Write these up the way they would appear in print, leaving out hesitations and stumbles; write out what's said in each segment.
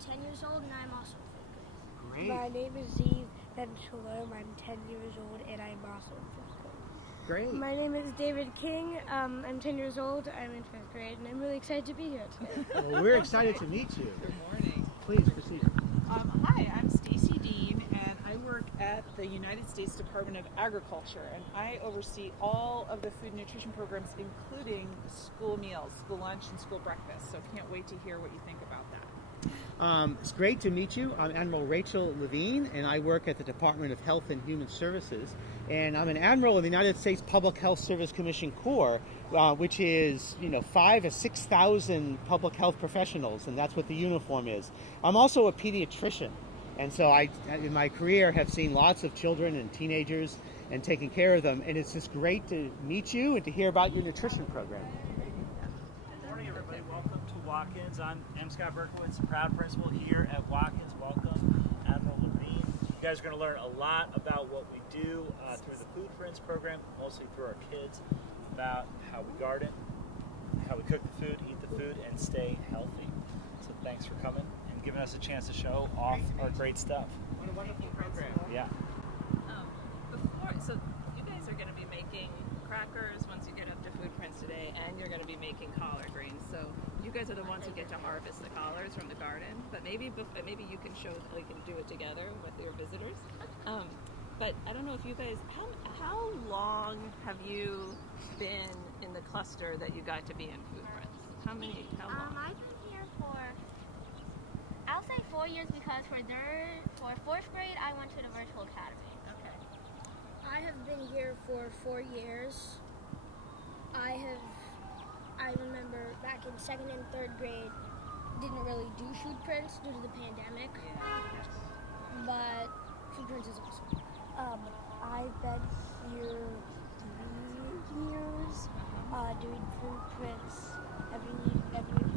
10 years old, and I'm also in 5th grade. Great. My name is Zeve Benchaloom. I'm 10 years old, and I'm also in 5th grade. Great. My name is David King. I'm 10 years old. I'm in 5th grade, and I'm really excited to be here today. Well, we're excited to meet you. Good morning. Please proceed. Hi, I'm Stacy Dean, and I work at the United States Department of Agriculture, and I oversee all of the food and nutrition programs, including school meals, school lunch, and school breakfast. So can't wait to hear what you think about that. It's great to meet you. I'm Admiral Rachel Levine, and I work at the Department of Health and Human Services. And I'm an admiral of the United States Public Health Service Commission Corps, which is 5,000 to 6,000 public health professionals, and that's what the uniform is. I'm also a pediatrician, and so I, in my career, have seen lots of children and teenagers and taken care of them. And it's just great to meet you and to hear about your nutrition program. Good morning, everybody. Welcome to Watkins. I'm M. Scott Berkowitz, proud principal here at Watkins. Welcome, Admiral Levine. You guys are going to learn a lot about what we do through the FoodPrints program, mostly through our kids, about how we garden, how we cook the food, eat the food, and stay healthy. So thanks for coming and giving us a chance to show off our great stuff. What a wonderful program. Yeah. So you guys are going to be making crackers once you get up to FoodPrints today, and you're going to be making collard greens. So you guys are the ones who get to harvest the collards from the garden. But maybe you can show that we can do it together with your visitors. But I don't know if you guys, how long have you been in the cluster that you got to be in FoodPrints? How long? I've been here for, I'll say 4 years, because for 4th grade, I went to the virtual academy. Okay. I have been here for 4 years. I remember back in 2nd and 3rd grade, didn't really do FoodPrints due to the pandemic. But FoodPrints is awesome. I've been here 3 years doing FoodPrints every month, I believe.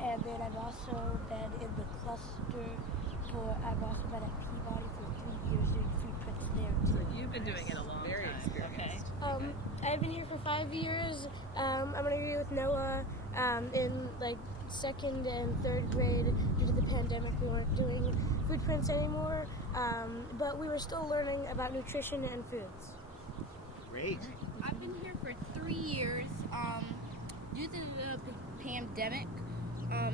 And then I've also been in the cluster I've also been at Peabody for 3 years doing FoodPrints there too. So you've been doing it a long Very time. experienced. Okay. I've been here for 5 years. I'm going to be with Noah in 2nd and 3rd grade. Due to the pandemic, we weren't doing FoodPrints anymore, but we were still learning about nutrition and foods. Great. I've been here for 3 years. Due to the pandemic,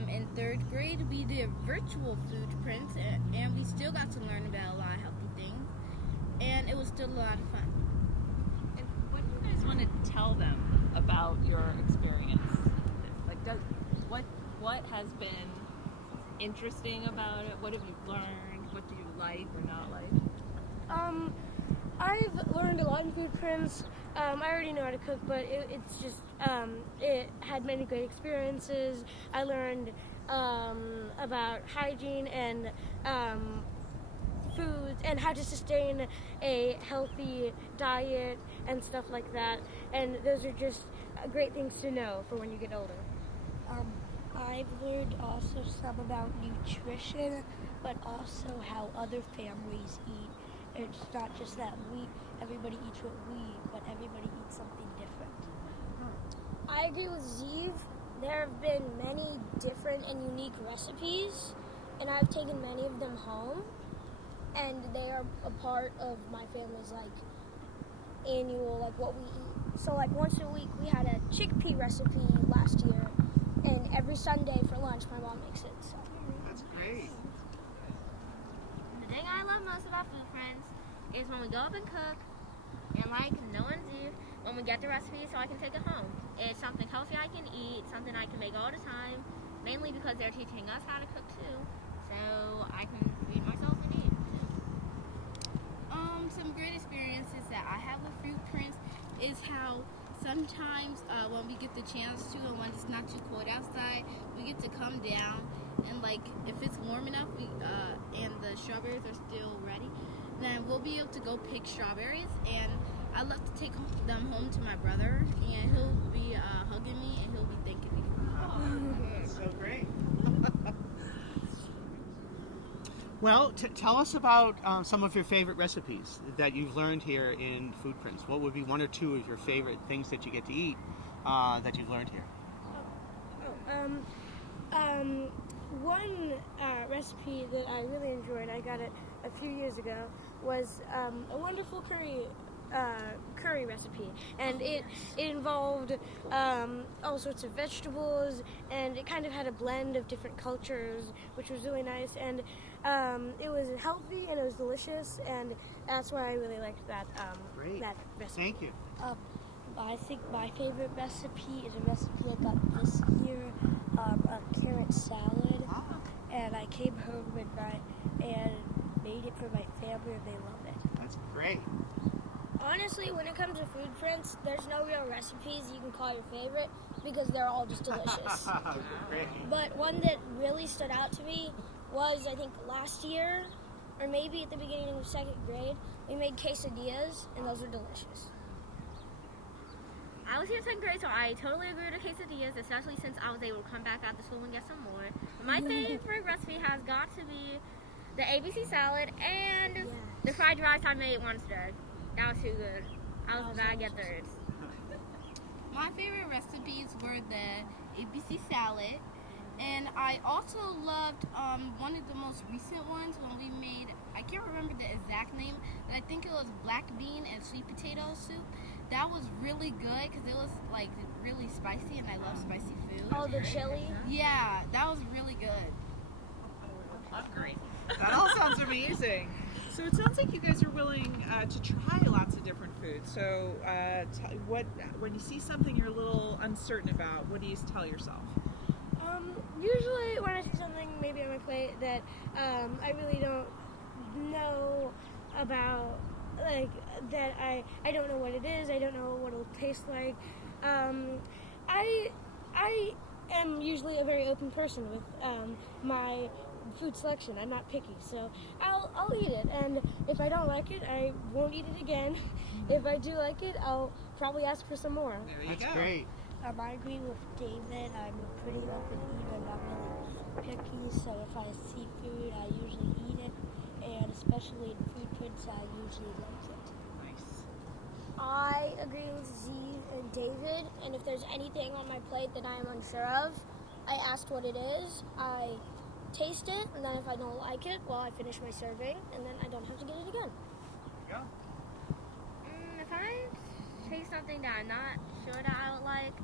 in 3rd grade, we did virtual FoodPrints, and we still got to learn about a lot of healthy things, and it was still a lot of fun. And what do you guys want to tell them about your experience? What has been interesting about it? What have you learned? What do you like or not like? I've learned a lot in FoodPrints. I already know how to cook, but it's just, it had many great experiences. I learned about hygiene and foods and how to sustain a healthy diet and stuff like that. And those are just great things to know for when you get older. I've learned also some about nutrition, but also how other families eat. It's not just that everybody eats what we eat, but everybody eats something different. I agree with Zeev. There have been many different and unique recipes, and I've taken many of them home, and they are a part of my family's annual what we eat. So once a week we had a chickpea recipe last year, and every Sunday for lunch my mom makes it. So. That's great. The thing I love most about FoodPrints is when we go up and cook, and Noah and Zeev, when we get the recipe so I can take it home. It's something healthy I can eat, something I can make all the time, mainly because they're teaching us how to cook too, so I can feed myself and eat. Some great experiences that I have with FoodPrints is how sometimes when we get the chance to, and when it's not too cold outside, we get to come down and if it's warm enough and the strawberries are still ready, then we'll be able to go pick strawberries, and I love to take them home to my brother, and he'll be hugging me and he'll be thanking me. That's so great. Well, tell us about some of your favorite recipes that you've learned here in FoodPrints. What would be 1 or 2 of your favorite things that you get to eat that you've learned here? one recipe that I really enjoyed, I got it a few years ago, was a wonderful curry recipe, and it involved all sorts of vegetables, and it kind of had a blend of different cultures, which was really nice, and it was healthy and it was delicious, and that's why I really liked that Great. that recipe. Thank you. I think my favorite recipe is a recipe I got this year, a carrot salad, and I came home and made it for my family, and they love it. That's great. Honestly, when it comes to food prints, there's no real recipes you can call your favorite because they're all just delicious. Great. But one that really stood out to me was, I think, last year, or maybe at the beginning of 2nd grade, we made quesadillas, and those are delicious. I was here in 10th grade, so I totally agree with the quesadillas, especially since I was able to come back after school and get some more. But my favorite recipe has got to be the ABC salad and the fried rice I made once today. That was too good. I was glad I get thirds. My favorite recipes were the ABC salad, and I also loved one of the most recent ones when we made, I can't remember the exact name, but I think it was black bean and sweet potato soup. That was really good because it was like really spicy, and I love spicy food. Oh, the chili? Yeah, that was really good. Great. That all sounds amazing. So it sounds like you guys are willing to try lots of different foods. So when you see something you're a little uncertain about, what do you tell yourself? Usually when I see something maybe on my plate that I really don't know about, like that I don't know what it is, I don't know what it'll taste like. I am usually a very open person with my food selection. I'm not picky, so I'll eat it, and if I don't like it, I won't eat it again. If I do like it, I'll probably ask for some more. There you That's go. great. I agree with David. I'm a pretty open eater. I'm not really picky, so if I see food, I usually eat it, and especially in food prints, I usually like it. Nice. I agree with Zeev and David, and if there's anything on my plate that I am unsure of, I ask what it is, I taste it, and then if I don't like it, well, I finish my serving, and then I don't have to get it again. Go. If I taste something that I'm not sure that I would like,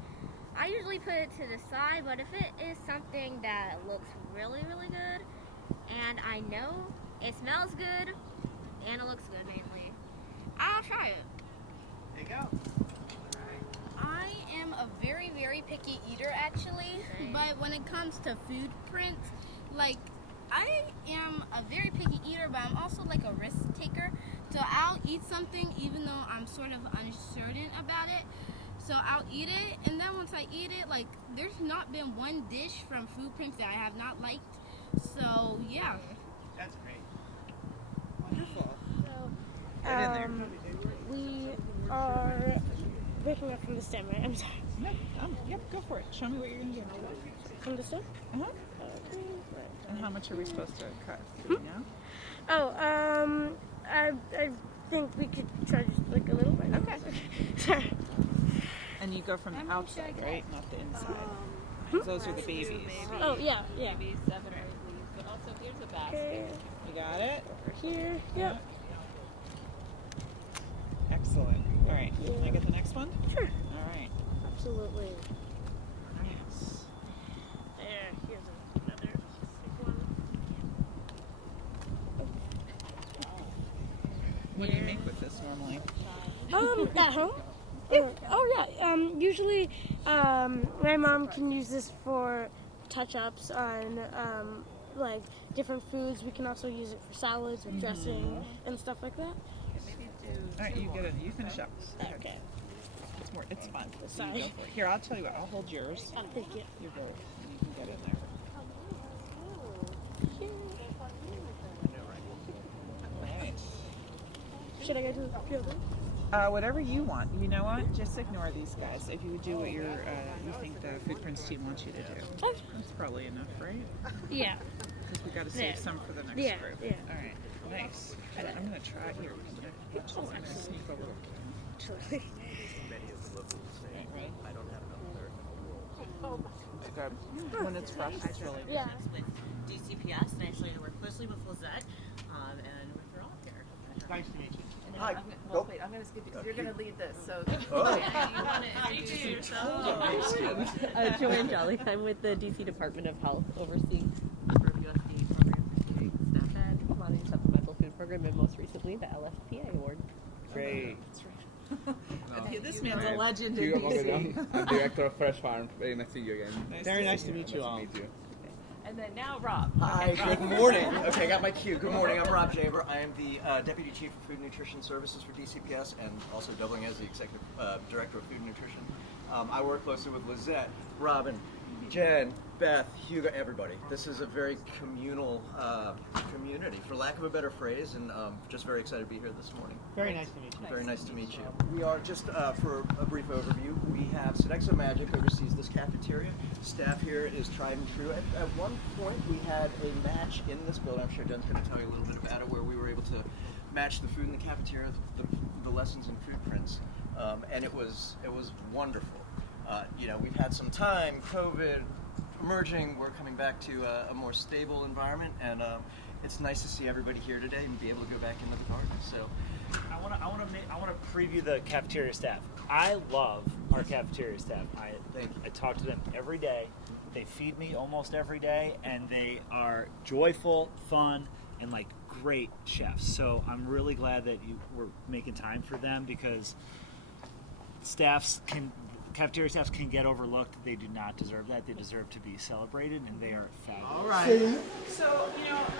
I usually put it to the side, but if it is something that looks really, really good, and I know it smells good, and it looks good mainly, I'll try it. There you go. I am a very, very picky eater actually, but when it comes to food prints, like I am a very picky eater, but I'm also like a risk taker. So I'll eat something even though I'm sort of uncertain about it. So I'll eat it, and then once I eat it, like there's not been one dish from food prints that I have not liked. So yeah. That's great. Wonderful. So, Get in there. we are breaking up from the stem, right? I'm sorry. Yep, go for it. Show me what you're going to do. From the stem? Uh-huh. And how much are we supposed to cut? Do you know? Oh, I think we could try just like a little bit. Okay. Sorry. And you go from the outside, right? Not the inside. 'Cause those are the babies. Oh, yeah. Maybe 7 or 8 leaves, but also here's a basket. Okay. You got it? Here. Yep. Excellent. All right. Can I get the next one? Sure. All right. Absolutely. Nice. There. Here's another one. What do you make with this normally? At home? Oh yeah. Usually, my mom can use this for touch-ups on like different foods. We can also use it for salads with dressing and stuff like that. Maybe do All right, you get it. You finish up. Okay. It's more. It's fun. So you Sorry. go for it. Here, I'll tell you what. I'll hold yours. Thank you. You go. And you can get in there. Nice. Should I go to the field? Whatever you want. You know what? Just ignore these guys. If you do what you think the foodprints team wants you to do. That's probably enough, right? Yeah. Because we got to save some for the next group. Yeah. All right. Nice. I'm gonna try here. I'm gonna sneak over. Absolutely. Many of the locals say, I don't have enough good. When it's fresh, it's really good. Yeah. With DCPS, and actually I work closely with Lizette, and with her all here. Nice to meet you. Hi. Wait, I'm going to skip you because you're going to lead this. So Oh. you want to introduce yourself? Joanne Jolly. I'm with the DC Department of Health, overseeing a number of USDA programs, including SNAP Ed, Commodity Supplemental Food Program, and most recently the LFPA Award. Great. This man's a legend in Hugo DC. Mogadon. I'm director of FRESHFARM. Very nice to see you again. Very nice to meet you all. Nice to meet you. And then now Rob. Hi, Okay, Rob. good morning. Okay, I got my cue. Good morning, I'm Rob Jaber. I am the Deputy Chief of Food and Nutrition Services for DCPS and also doubling as the Executive Director of Food and Nutrition. I work closely with Lizette, Robin, Jen, Beth, Hugo, everybody. This is a very communal community, for lack of a better phrase, and just very excited to be here this morning. Very nice to meet you. Very nice to meet you. We are, just for a brief overview, we have Sodexo Magic oversees this cafeteria. Staff here is tried and true. At one point, we had a match in this building. I'm sure Jen's going to tell you a little bit about it, where we were able to match the food in the cafeteria, the lessons in FoodPrints, and it was wonderful. We've had some time, COVID, emerging, we're coming back to a more stable environment, and it's nice to see everybody here today and be able to go back into the garden. So, I want to preview the cafeteria staff. I love our cafeteria staff. I talk to them every day. They feed me almost every day, and they are joyful, fun, and like great chefs. So I'm really glad that you were making time for them, because cafeteria staffs can get overlooked. They do not deserve that. They deserve to be celebrated, and they are fabulous. All right. So,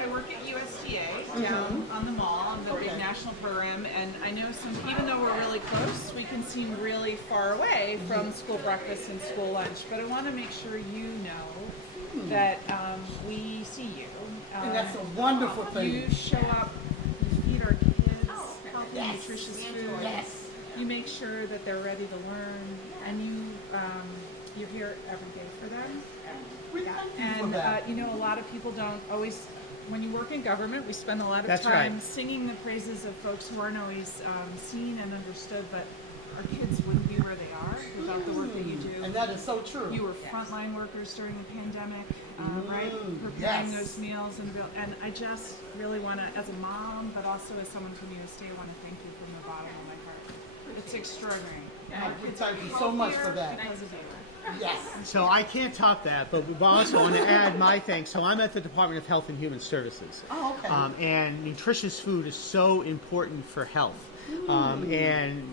I work at USDA down on the mall on the big national program, and I know even though we're really close, we can seem really far away from school breakfast and school lunch, but I want to make sure you know that we see you. And that's a wonderful thing. You show up, you feed our kids healthy, nutritious food. Yes. You make sure that they're ready to learn, and you're here every day for them. And a lot of people don't always. When you work in government, we spend a lot of time singing the praises of folks who aren't always seen and understood. But our kids wouldn't be where they are without the work that you do. And that is so true. You were frontline workers during the pandemic, right? Preparing those meals, and I just really want to, as a mom, but also as someone from USDA, I want to thank you from the bottom of my heart. It's extraordinary. We thank you so much for that. Because of you. Yes. So I can't top that, but we also want to add my thanks. So I'm at the Department of Health and Human Services. Oh, okay. And nutritious food is so important for health. And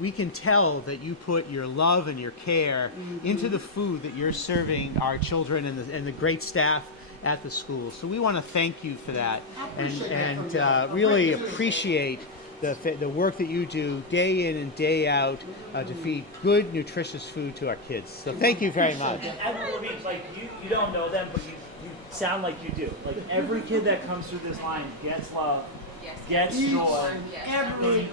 we can tell that you put your love and your care into the food that you're serving our children and the great staff at the school. So we want to thank you for that, and really appreciate the work that you do day in and day out to feed good, nutritious food to our kids. So thank you very much. And Admiral Levine, you don't know them, but you sound like you do. Like every kid that comes through this line gets love, gets joy,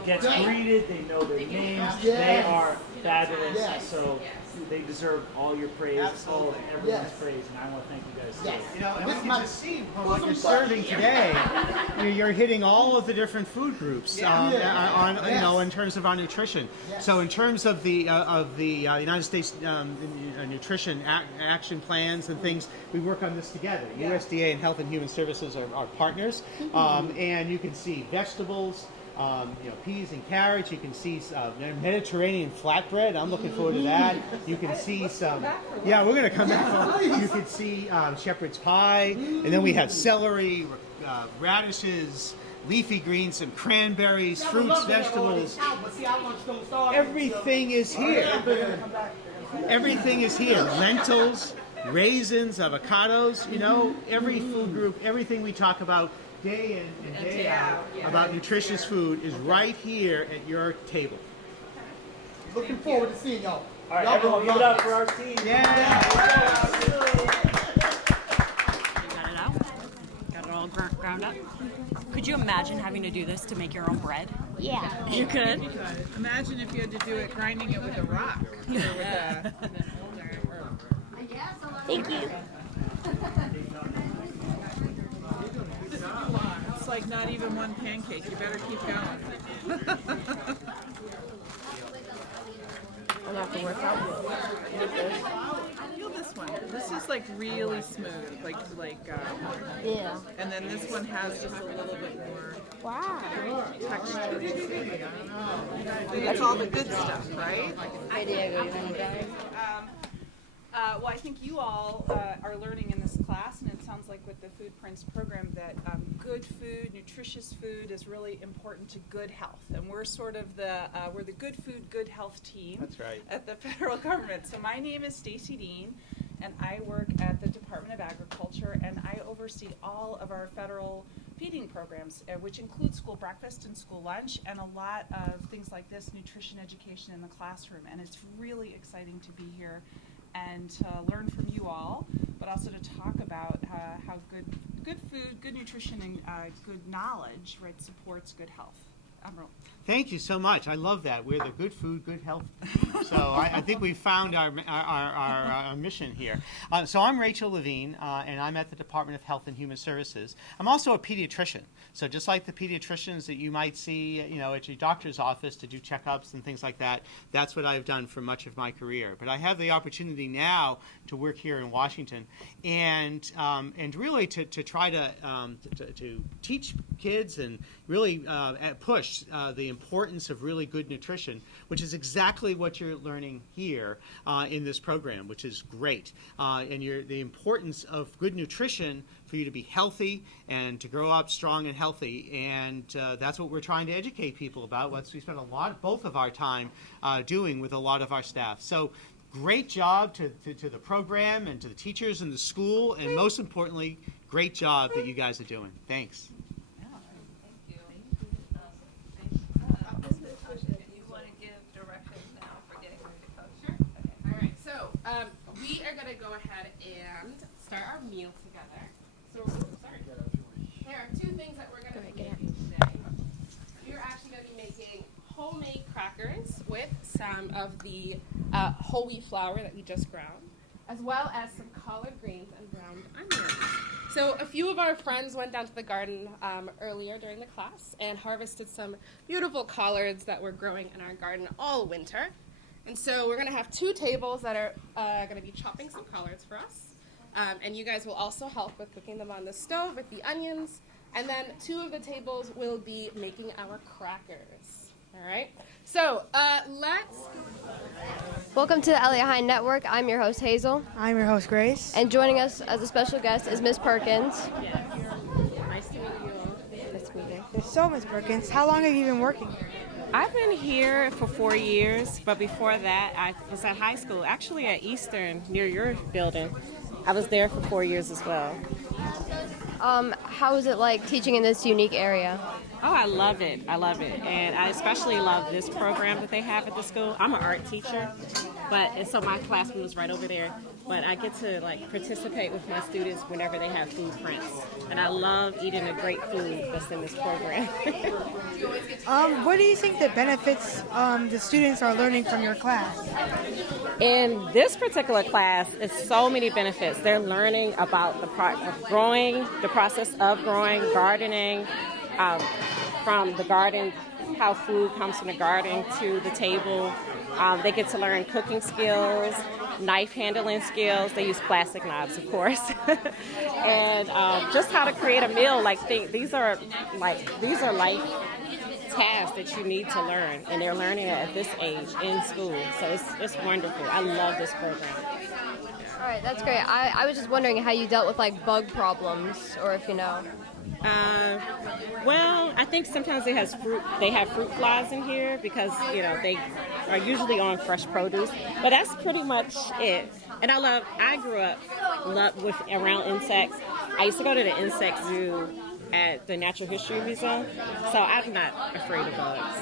gets greeted. They know their names. They are fabulous. So they deserve all your praise, all of everyone's praise, and I want to thank you guys too. And we can just see from what you're serving today, you're hitting all of the different food groups in terms of our nutrition. So in terms of the United States nutrition action plans and things, we work on this together. USDA and Health and Human Services are partners, and you can see vegetables. Peas and carrots. You can see Mediterranean flatbread. I'm looking forward to that. You can see some. Yeah, we're going to come back. You can see shepherd's pie, and then we have celery, radishes, leafy greens, some cranberries, fruits, vegetables. Everything is here. Everything is here. Lentils, raisins, avocados. Every food group, everything we talk about day in and day out about nutritious food is right here at your table. Looking forward to seeing y'all. All right, everyone, give it up for our team. Yeah. You got it out? Got it all ground up? Could you imagine having to do this to make your own bread? Yeah. You could? Imagine if you had to do it grinding it with a rock. Or with a... Thank you. It's like not even one pancake. You better keep going. I'll have to work out with this. Feel this one. This just like really smooth, Yeah. and then this one has just a little bit more texture. That's all the good stuff, right? Well, I think you all are learning in this class, and it sounds like with the FoodPrints program that good food, nutritious food is really important to good health. And we're sort of we're the good food, good health team. That's right. At the federal government. So my name is Stacy Dean, and I work at the Department of Agriculture, and I oversee all of our federal feeding programs, which include school breakfast and school lunch, and a lot of things like this, nutrition education in the classroom. And it's really exciting to be here and to learn from you all, but also to talk about how good food, good nutrition, and good knowledge, right, supports good health. Admiral. Thank you so much. I love that. We're the good food, good health team. So I think we found our mission here. So I'm Rachel Levine, and I'm at the Department of Health and Human Services. I'm also a pediatrician. So just like the pediatricians that you might see, at your doctor's office to do checkups and things like that, that's what I've done for much of my career. But I have the opportunity now to work here in Washington, and really to try to teach kids and really push the importance of really good nutrition, which is exactly what you're learning here in this program, which is great. And the importance of good nutrition for you to be healthy and to grow up strong and healthy. And that's what we're trying to educate people about. What we spend both of our time doing with a lot of our staff. So great job to the program and to the teachers in the school, and most importantly, great job that you guys are doing. Thanks. We are going to go ahead and start our meal together. So, there are two things that we're going to be making today. We're actually going to be making homemade crackers with some of the whole wheat flour that we just ground, as well as some collard greens and browned onions. So a few of our friends went down to the garden earlier during the class and harvested some beautiful collards that we're growing in our garden all winter. And so we're going to have two tables that are going to be chopping some collards for us. And you guys will also help with cooking them on the stove with the onions. And then two of the tables will be making our crackers. All right? So let's... Welcome to the Eliot Hine Network. I'm your host, Hazel. I'm your host, Grace. And joining us as a special guest is Miss Perkins. Yes. Nice to meet you all. Nice to meet you. So, Miss Perkins, how long have you been working? I've been here for 4 years, but before that, I was at high school, actually at Eastern, near your building. I was there for 4 years as well. How is it like teaching in this unique area? Oh, I love it. I love it. And I especially love this program that they have at the school. I'm an art teacher, and so my classroom is right over there. But I get to participate with my students whenever they have FoodPrints. And I love eating the great food that's in this program. What do you think the benefits the students are learning from your class? In this particular class, it's so many benefits. They're learning about the process of growing, gardening, from the garden, how food comes from the garden to the table. They get to learn cooking skills, knife handling skills. They use plastic knives, of course, and just how to create a meal. These are life tasks that you need to learn, and they're learning it at this age in school. So it's wonderful. I love this program. All right, that's great. I was just wondering how you dealt with bug problems, or if you know. Well, I think sometimes they have fruit flies in here because they are usually on fresh produce, but that's pretty much it. And I grew up around insects. I used to go to the insect zoo at the Natural History Museum, so I'm not afraid of bugs.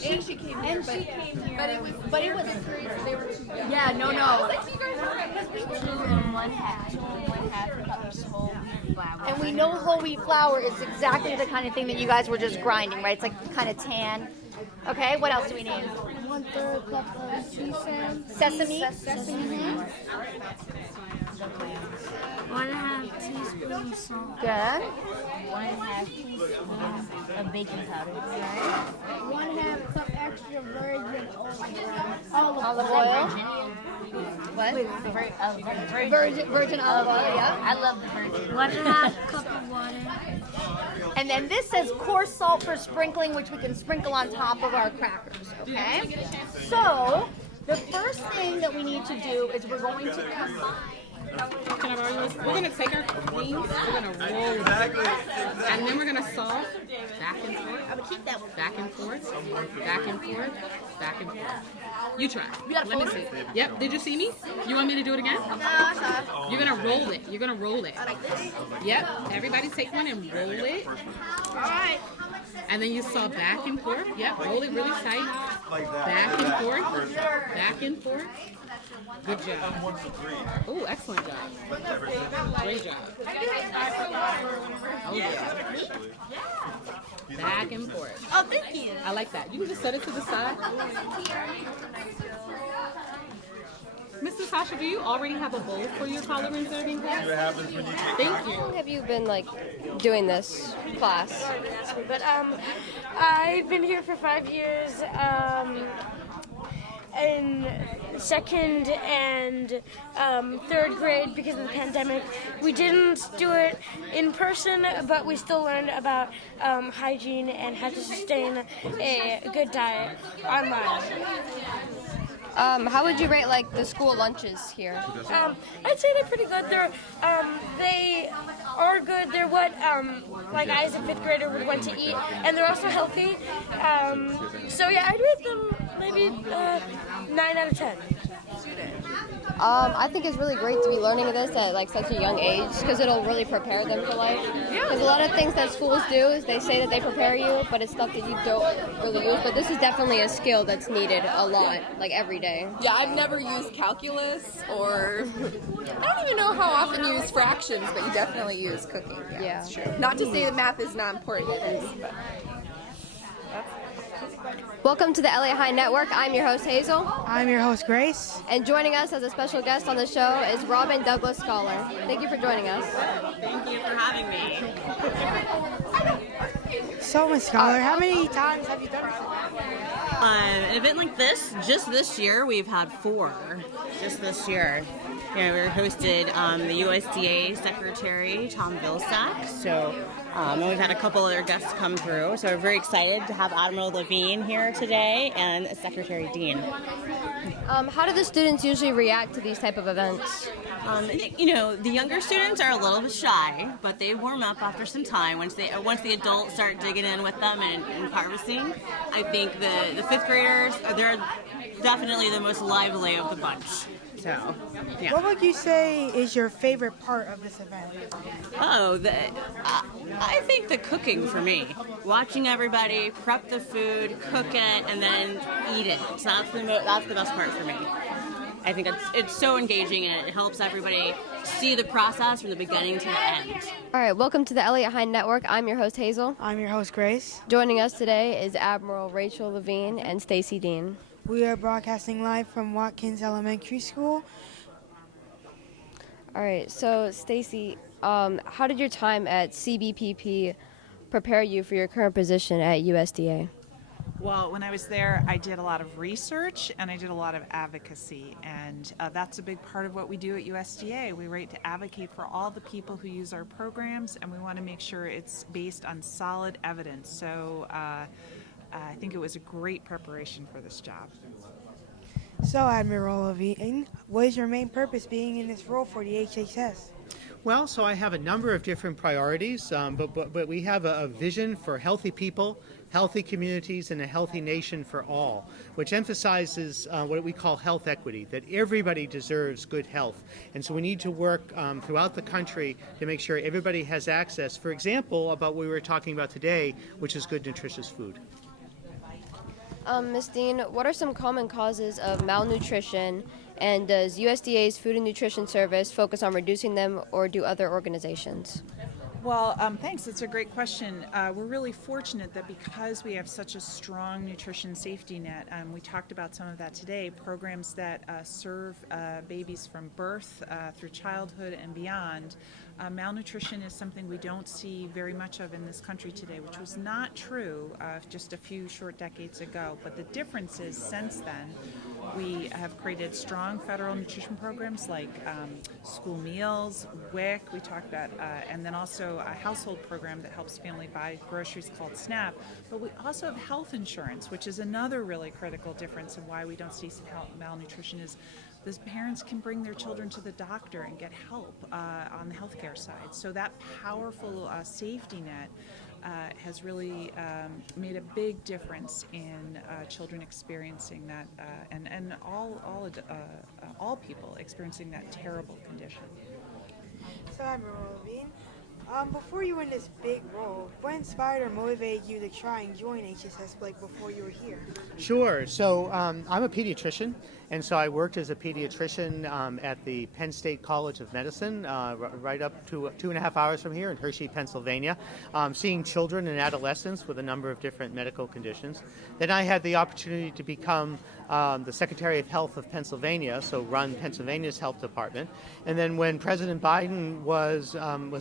She came here, but it wasn't free. They were too young. Yeah, no. And we know whole wheat flour is exactly the kind of thing that you guys were just grinding, right? It's like kind of tan. Okay, what else do we need? 1/3 cup of sesame. Sesame. 1/2 teaspoon salt. Good. 1.5 teaspoons of baking powder. 1/2 cup extra virgin olive oil. Olive oil. it? Virgin olive oil, yeah. I love the virgin. 1.5 cup of water. And then this says coarse salt for sprinkling, which we can sprinkle on top of our crackers, okay? So, the first thing that we need to do is we're going to combine. Can I borrow yours? We're going to take our beans, we're going to roll them, and then we're going to sauce back and forth. I would keep that one. Back and forth, back and forth, back and forth. You try. You got a Let me folder? see. Yep, did you see me? You want me to do it again? No, I saw it. You're going to roll it. You're going to roll it. I like this. Yep, everybody take one and roll it. All right. And then you saw back and forth. Yep, roll it really tight. Back and forth, back and forth. Good job. Oh, excellent job. Great job. Oh, yeah. Back and forth. Oh, thank you. I like that. You can just set it to the side. Miss Natasha, do you already have a bowl for your collard and serving class? Thank How you. long have you been doing this class? But I've been here for 5 years. In second and third grade, because of the pandemic, we didn't do it in person, but we still learned about hygiene and how to sustain a good diet online. How would you rate the school lunches here? I'd say they're pretty good. They are good. They're what I as a 5th grader would want to eat, and they're also healthy. So yeah, I'd rate them maybe 9 out of 10. I think it's really great to be learning this at such a young age because it'll really prepare them for life. Because a lot of things that schools do is they say that they prepare you, but it's stuff that you don't really use. But this is definitely a skill that's needed a lot, every day. Yeah, I've never used calculus or I don't even know how often you use fractions, but you definitely use cooking. Yeah, it's true. Not to say that math is not important, it is, but. Welcome to the Eliot Hine Network. I'm your host, Hazel. I'm your host, Grace. And joining us as a special guest on the show is Robin Douglas Scholar. Thank you for joining us. Thank you for having me. So, Ms. Scholar, how many times have you done this? An event like this, just this year, we've had 4. Just this year. We hosted the USDA Secretary, Tom Vilsack. So and we've had a couple other guests come through. So we're very excited to have Admiral Levine here today and Secretary Dean. How do the students usually react to these type of events? The younger students are a little bit shy, but they warm up after some time. Once the adults start digging in with them and harvesting, I think the 5th graders, they're definitely the most lively of the bunch. So, yeah. What would you say is your favorite part of this event? I think the cooking for me. Watching everybody prep the food, cook it, and then eat it. So that's the best part for me. I think it's so engaging and it helps everybody see the process from the beginning to the end. All right, welcome to the Eliot Hine Network. I'm your host, Hazel. I'm your host, Grace. Joining us today is Admiral Rachel Levine and Stacy Dean. We are broadcasting live from Watkins Elementary School. All right, so Stacy, how did your time at CBPP prepare you for your current position at USDA? Well, when I was there, I did a lot of research and I did a lot of advocacy, and that's a big part of what we do at USDA. We write to advocate for all the people who use our programs, and we want to make sure it's based on solid evidence. So I think it was a great preparation for this job. So, Admiral Levine, what is your main purpose being in this role for the HHS? Well, so I have a number of different priorities, but we have a vision for healthy people, healthy communities, and a healthy nation for all, which emphasizes what we call health equity, that everybody deserves good health. And so we need to work throughout the country to make sure everybody has access, for example, about what we were talking about today, which is good, nutritious food. Ms. Dean, what are some common causes of malnutrition, and does USDA's Food and Nutrition Service focus on reducing them, or do other organizations? Well, thanks. It's a great question. We're really fortunate that because we have such a strong nutrition safety net, we talked about some of that today, programs that serve babies from birth through childhood and beyond. Malnutrition is something we don't see very much of in this country today, which was not true just a few short decades ago. But the difference is since then, We have created strong federal nutrition programs like school meals, WIC, we talked about, and then also a household program that helps family buy groceries called SNAP. But we also have health insurance, which is another really critical difference in why we don't see malnutrition is those parents can bring their children to the doctor and get help on the healthcare side. So that powerful safety net has really made a big difference in children experiencing that, and all people experiencing that terrible condition. So I'm Levine. Before you were in this big role, what inspired or motivated you to try and join HSS like before you were here? Sure. So I'm a pediatrician, and so I worked as a pediatrician at the Penn State College of Medicine, right up to 2.5 hours from here in Hershey, Pennsylvania, seeing children and adolescents with a number of different medical conditions. Then I had the opportunity to become the Secretary of Health of Pennsylvania, so run Pennsylvania's health department. And then when President Biden was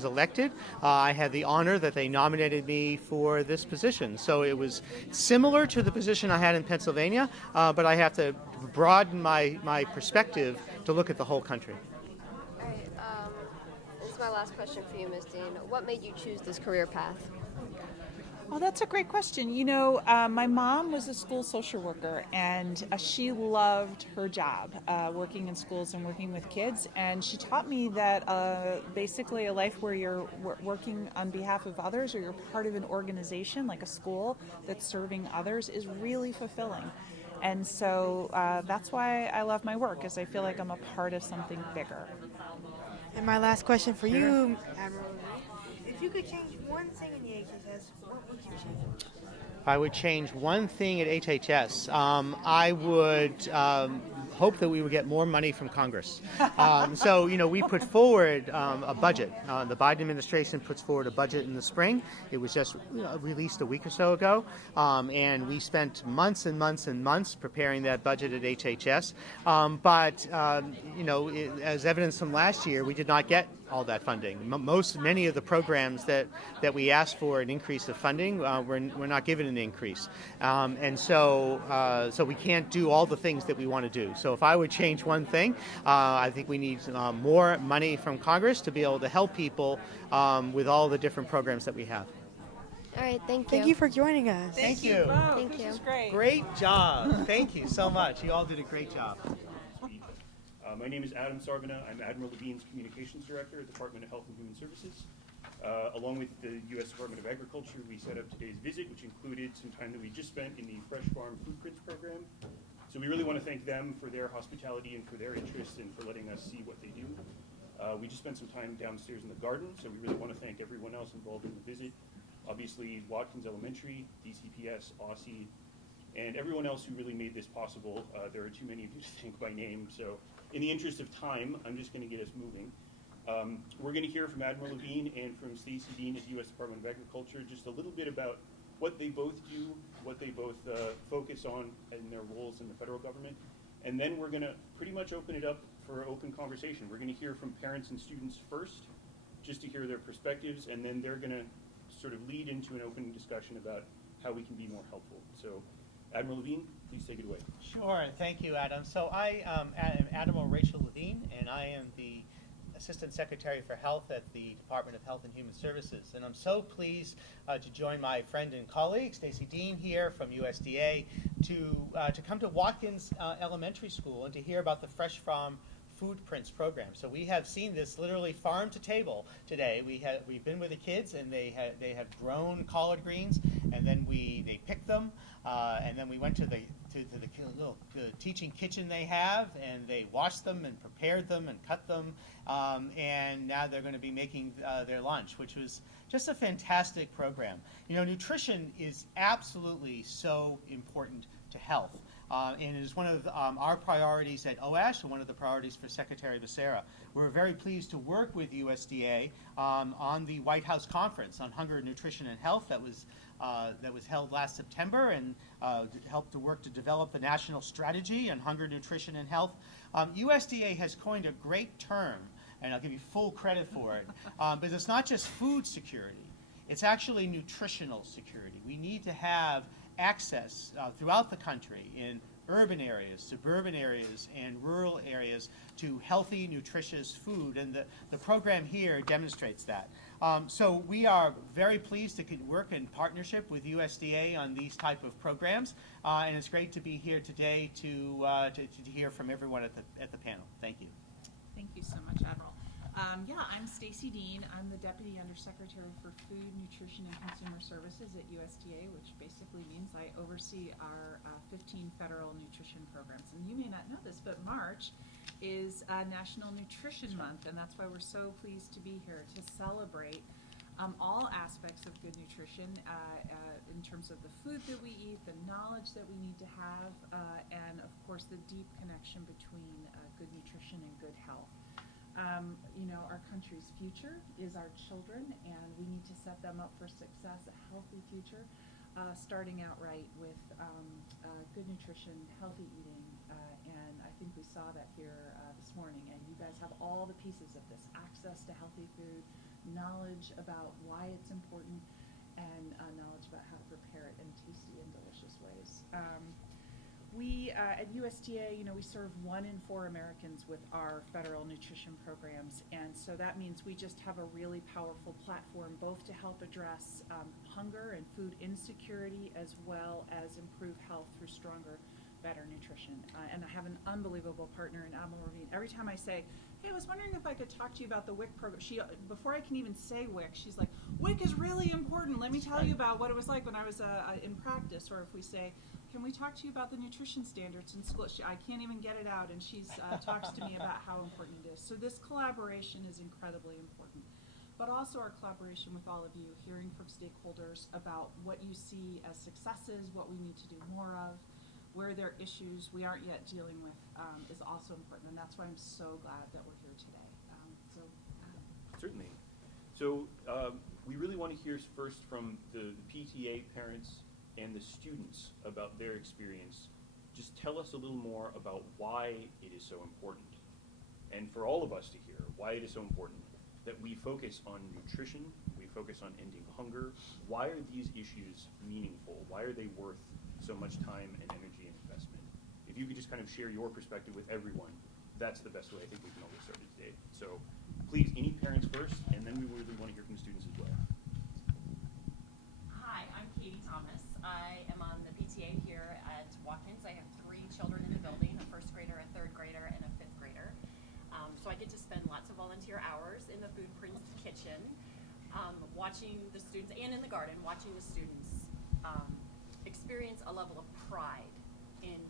elected, I had the honor that they nominated me for this position. So it was similar to the position I had in Pennsylvania, but I have to broaden my perspective to look at the whole country. All right, this is my last question for you, Ms. Dean. What made you choose this career path? Oh, that's a great question. You know, my mom was a school social worker, and she loved her job, working in schools and working with kids. And she taught me that basically a life where you're working on behalf of others, or you're part of an organization like a school that's serving others, is really fulfilling. And so that's why I love my work, is I feel like I'm a part of something bigger. And my last question for you, Admiral, if you could change one thing in the HSS, what would you change? If I would change one thing at HHS, I would hope that we would get more money from Congress. So, you know, we put forward a budget. The Biden administration puts forward a budget in the spring. It was just released a week or so ago, and we spent months and months and months preparing that budget at HHS. But, you know, as evidence from last year, we did not get all that funding. Many of the programs that we asked for an increase of funding, we're not given an increase, and so we can't do all the things that we want to do. So if I would change one thing, I think we need more money from Congress to be able to help people with all the different programs that we have. All right, thank you. Thank you for joining us. Thank you. Thank you. This is great. Great job. Thank you so much. You all did a great job. My name is Adam Sarbana. I'm Admiral Levine's Communications Director at the Department of Health and Human Services. Along with the U.S. Department of Agriculture, we set up today's visit, which included some time that we just spent in the FRESHFARM FoodPrints program. So we really want to thank them for their hospitality and for their interest and for letting us see what they do. We just spent some time downstairs in the garden, so we really want to thank everyone else involved in the visit. Obviously, Watkins Elementary, DCPS, OSSI, and everyone else who really made this possible. There are too many of you to thank by name, so in the interest of time, I'm just going to get us moving. We're going to hear from Admiral Levine and from Stacy Dean at the U.S. Department of Agriculture just a little bit about what they both do, what they both focus on in their roles in the federal government, and then we're going to pretty much open it up for open conversation. We're going to hear from parents and students first, just to hear their perspectives, and then they're going to sort of lead into an open discussion about how we can be more helpful. So, Admiral Levine, please take it away. Sure, thank you, Adam. So I am Admiral Rachel Levine, and I am the Assistant Secretary for Health at the Department of Health and Human Services. And I'm so pleased to join my friend and colleague, Stacy Dean, here from USDA to come to Watkins Elementary School and to hear about the FRESHFARM FoodPrints program. So we have seen this literally farm to table today. We've been with the kids, and they have grown collard greens, and then they picked them, and then we went to the little teaching kitchen they have, and they washed them and prepared them and cut them, and now they're going to be making their lunch, which was just a fantastic program. You know, nutrition is absolutely so important to health. And it is one of our priorities at OASH and one of the priorities for Secretary Becerra. We're very pleased to work with USDA on the White House Conference on Hunger, Nutrition, and Health that was held last September, and helped to work to develop the national strategy on hunger, nutrition, and health. USDA has coined a great term, and I'll give you full credit for it, but it's not just food security. It's actually nutritional security. We need to have access throughout the country in urban areas, suburban areas, and rural areas to healthy, nutritious food, and the program here demonstrates that. So we are very pleased to work in partnership with USDA on these type of programs, and it's great to be here today to hear from everyone at the panel. Thank you. Thank you so much, Admiral. Yeah, I'm Stacy Dean. I'm the Deputy Undersecretary for Food, Nutrition, and Consumer Services at USDA, which basically means I oversee our 15 federal nutrition programs. And you may not know this, but March is National Nutrition Month, and that's why we're so pleased to be here to celebrate all aspects of good nutrition in terms of the food that we eat, the knowledge that we need to have, and of course the deep connection between good nutrition and good health. You know, our country's future is our children, and we need to set them up for success, a healthy future, starting out right with good nutrition, healthy eating, and I think we saw that here this morning, and you guys have all the pieces of this: access to healthy food, knowledge about why it's important, and knowledge about how to prepare it in tasty and delicious ways. We at USDA, you know, we serve 1 in 4 Americans with our federal nutrition programs, and so that means we just have a really powerful platform both to help address hunger and food insecurity, as well as improve health through stronger, better nutrition. And I have an unbelievable partner in Admiral Levine. Every time I say, hey, I was wondering if I could talk to you about the WIC program, before I can even say WIC, she's like, WIC is really important. Let me tell you about what it was like when I was in practice. Or if we say, can we talk to you about the nutrition standards in school? I can't even get it out, and she talks to me about how important it is. So this collaboration is incredibly important. But also our collaboration with all of you, hearing from stakeholders about what you see as successes, what we need to do more of, where there are issues we aren't yet dealing with, is also important, and that's why I'm so glad that we're here today. Certainly. So we really want to hear first from the PTA parents and the students about their experience. Just tell us a little more about why it is so important, and for all of us to hear why it is so important that we focus on nutrition, we focus on ending hunger. Why are these issues meaningful? Why are they worth so much time and energy and investment? If you could just kind of share your perspective with everyone, that's the best way I think we can all get started today. So please, any parents first, and then we really want to hear from the students as well. Hi, I'm Katie Thomas. I am on the PTA here at Watkins. I have 3 children in the building, a 1st grader, a 3rd grader, and a 5th grader. So I get to spend lots of volunteer hours in the FoodPrints kitchen, watching the students, and in the garden, watching the students experience a level of pride in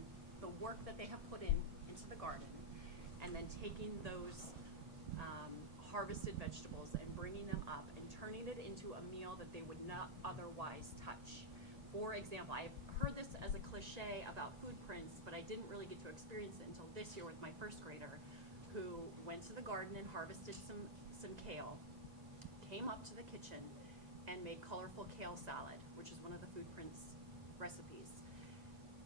the work that they have put into the garden, and then taking those harvested vegetables and bringing them up and turning it into a meal that they would not otherwise touch. For example, I've heard this as a cliche about FoodPrints, but I didn't really get to experience it until this year with my 1st grader, who went to the garden and harvested some kale, came up to the kitchen, and made colorful kale salad, which is one of the FoodPrints recipes.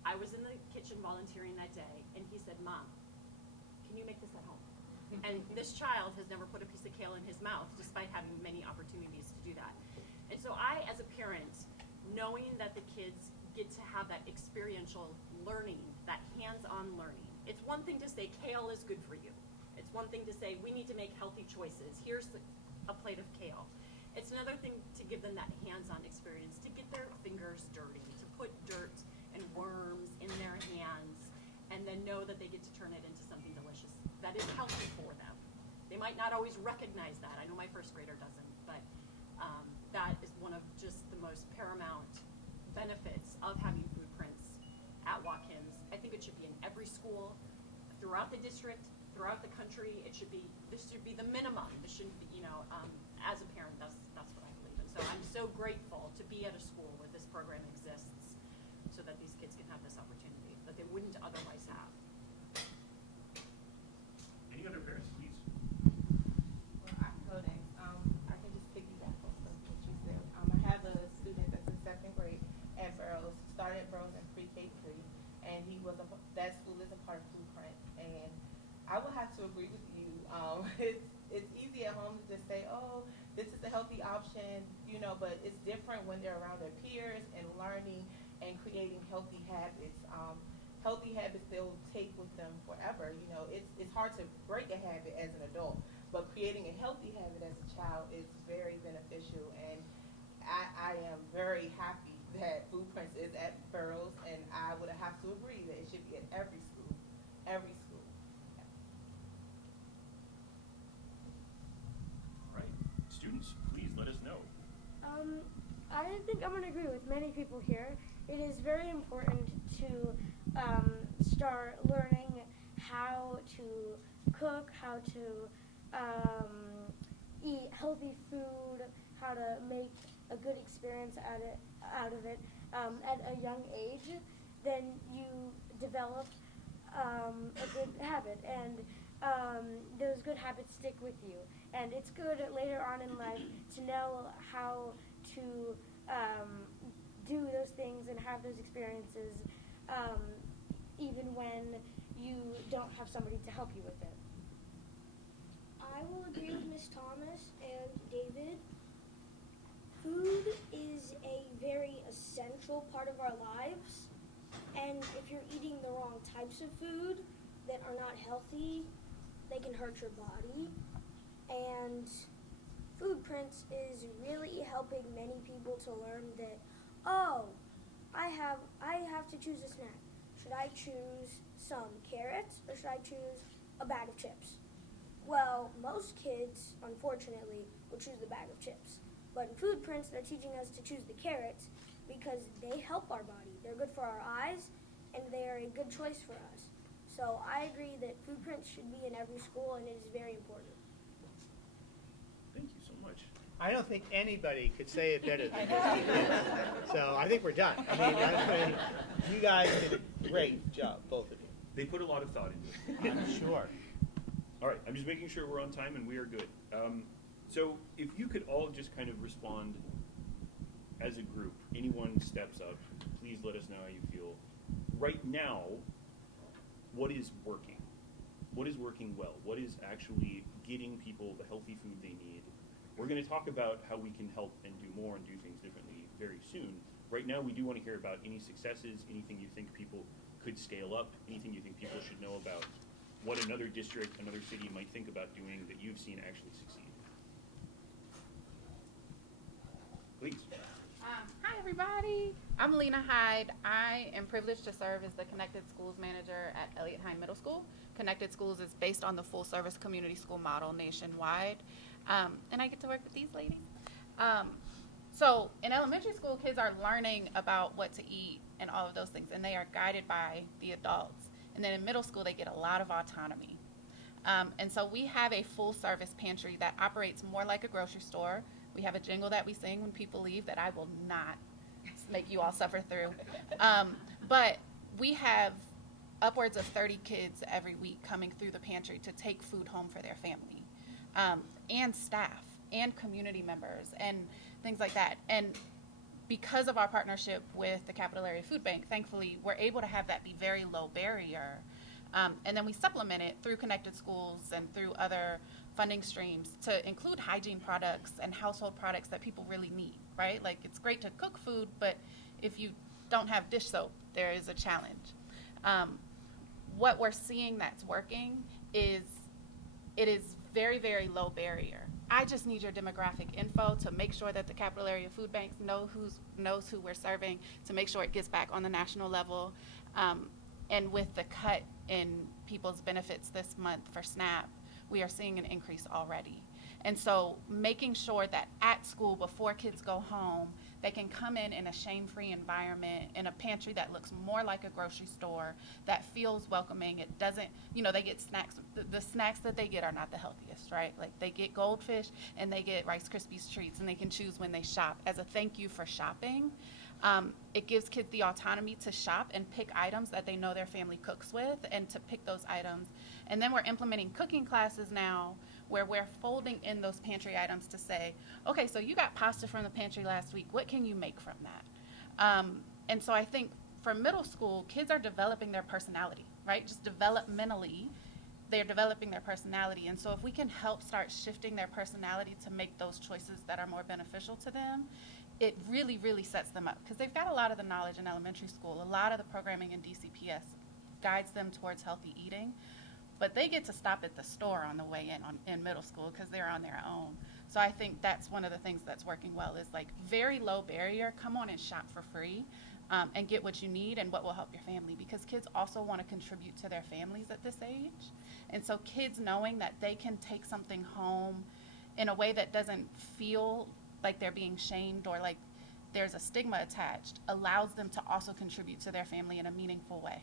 I was in the kitchen volunteering that day, and he said, Mom, can you make this at home? And this child has never put a piece of kale in his mouth, despite having many opportunities to do that. And so I, as a parent, knowing that the kids get to have that experiential learning, that hands-on learning. It's one thing to say kale is good for you. It's one thing to say we need to make healthy choices. Here's a plate of kale. It's another thing to give them that hands-on experience, to get their fingers dirty, to put dirt and worms in their hands, and then know that they get to turn it into something delicious that is healthy for them. They might not always recognize that. I know my 1st grader doesn't, but that is one of just the most paramount benefits of having FoodPrints at Watkins. I think it should be in every school, throughout the district, throughout the country. This should be the minimum. This shouldn't be, as a parent, that's what I believe in. So I'm so grateful to be at a school where this program exists, so that these kids can have this opportunity that they wouldn't otherwise have. Any other parents, please? Well, I can go next. I can just piggyback on something that you said. I have a student that's in 2nd grade at Burroughs, started Burroughs in pre-K3, and that school is a part of FoodPrint. And I would have to agree with you. It's easy at home to just say, oh, this is a healthy option, but it's different when they're around their peers and learning and creating healthy habits. healthy habits they'll take with them forever. You know, it's hard to break a habit as an adult, but creating a healthy habit as a child is very beneficial. And I am very happy that FoodPrints is at Burroughs, and I would have to agree that it should be at every school. Every school. All right, students, please let us know. I think I'm going to agree with many people here. It is very important to start learning how to cook, how to eat healthy food, how to make a good experience out of it at a young age. Then you develop a good habit, and those good habits stick with you. And it's good later on in life to know how to do those things and have those experiences even when you don't have somebody to help you with it. I will agree with Ms. Thomas and David. Food is a very essential part of our lives, and if you're eating the wrong types of food that are not healthy, they can hurt your body. And FoodPrints is really helping many people to learn that, oh, I have to choose a snack. Should I choose some carrots or should I choose a bag of chips? Well, most kids, unfortunately, will choose the bag of chips. But in FoodPrints, they're teaching us to choose the carrots because they help our body. They're good for our eyes, and they're a good choice for us. So I agree that FoodPrints should be in every school, and it is very important. Thank you so much. I don't think anybody could say it better than you. So I think we're done. I mean, you guys did a great job, both of you. They put a lot of thought into it. I'm sure. All right, I'm just making sure we're on time and we are good. So if you could all just kind of respond as a group, anyone steps up, please let us know how you feel. Right now, what is working? What is working well? What is actually getting people the healthy food they need? We're going to talk about how we can help and do more and do things differently very soon. Right now, we do want to hear about any successes, anything you think people could scale up, anything you think people should know about what another district, another city might think about doing that you've seen actually succeed. Please. Hi, everybody. I'm Lena Hyde. I am privileged to serve as the Connected Schools Manager at Eliot Hine Middle School. Connected Schools is based on the full-service community school model nationwide, and I get to work with these ladies. So in elementary school, kids are learning about what to eat and all of those things, and they are guided by the adults. And then in middle school, they get a lot of autonomy. And so we have a full-service pantry that operates more like a grocery store. We have a jingle that we sing when people leave that I will not make you all suffer through. But we have upwards of 30 kids every week coming through the pantry to take food home for their family, and staff and community members and things like that. And because of our partnership with the Capital Area Food Bank, thankfully, we're able to have that be very low barrier. And then we supplement it through Connected Schools and through other funding streams to include hygiene products and household products that people really need, right? Like, it's great to cook food, but if you don't have dish soap, there is a challenge. What we're seeing that's working is it is very, very low barrier. I just need your demographic info to make sure that the Capital Area Food Banks knows who we're serving, to make sure it gets back on the national level. And with the cut in people's benefits this month for SNAP, we are seeing an increase already. And so making sure that at school, before kids go home, they can come in a shame-free environment, in a pantry that looks more like a grocery store, that feels welcoming. It doesn't, they get snacks. The snacks that they get are not the healthiest, right? Like, they get Goldfish and they get Rice Krispies treats, and they can choose when they shop. As a thank you for shopping, it gives kids the autonomy to shop and pick items that they know their family cooks with, and to pick those items. And then we're implementing cooking classes now, where we're folding in those pantry items to say, okay, so you got pasta from the pantry last week. What can you make from that? And so I think for middle school, kids are developing their personality, right? Just developmentally, they're developing their personality. And so if we can help start shifting their personality to make those choices that are more beneficial to them, it really, really sets them up. Because they've got a lot of the knowledge in elementary school, a lot of the programming in DCPS guides them towards healthy eating. But they get to stop at the store on the way in middle school because they're on their own. So I think that's one of the things that's working well is like very low barrier. Come on and shop for free and get what you need and what will help your family, because kids also want to contribute to their families at this age. And so kids knowing that they can take something home in a way that doesn't feel like they're being shamed or like there's a stigma attached allows them to also contribute to their family in a meaningful way.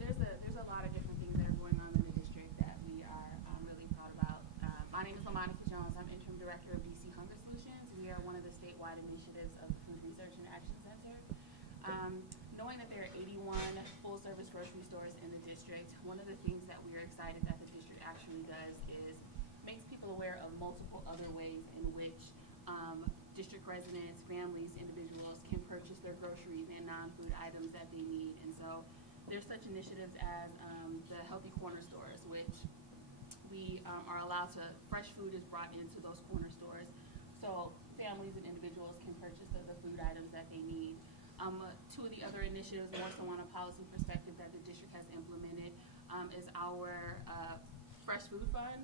There's a lot of different things that are going on in the district that we are really proud about. My name is Monica Jones. I'm interim director of DC Hunger Solutions. We are one of the statewide initiatives of the Food Research and Action Center. Knowing that there are 81 full-service grocery stores in the district, one of the things that we are excited that the district actually does is makes people aware of multiple other ways in which district residents, families, individuals can purchase their groceries and non-food items that they need. And so there's such initiatives as the Healthy Corner stores, which we are allowed to, fresh food is brought into those corner stores. So families and individuals can purchase the food items that they need. Two of the other initiatives, more so on a policy perspective, that the district has implemented is our Fresh Food Fund,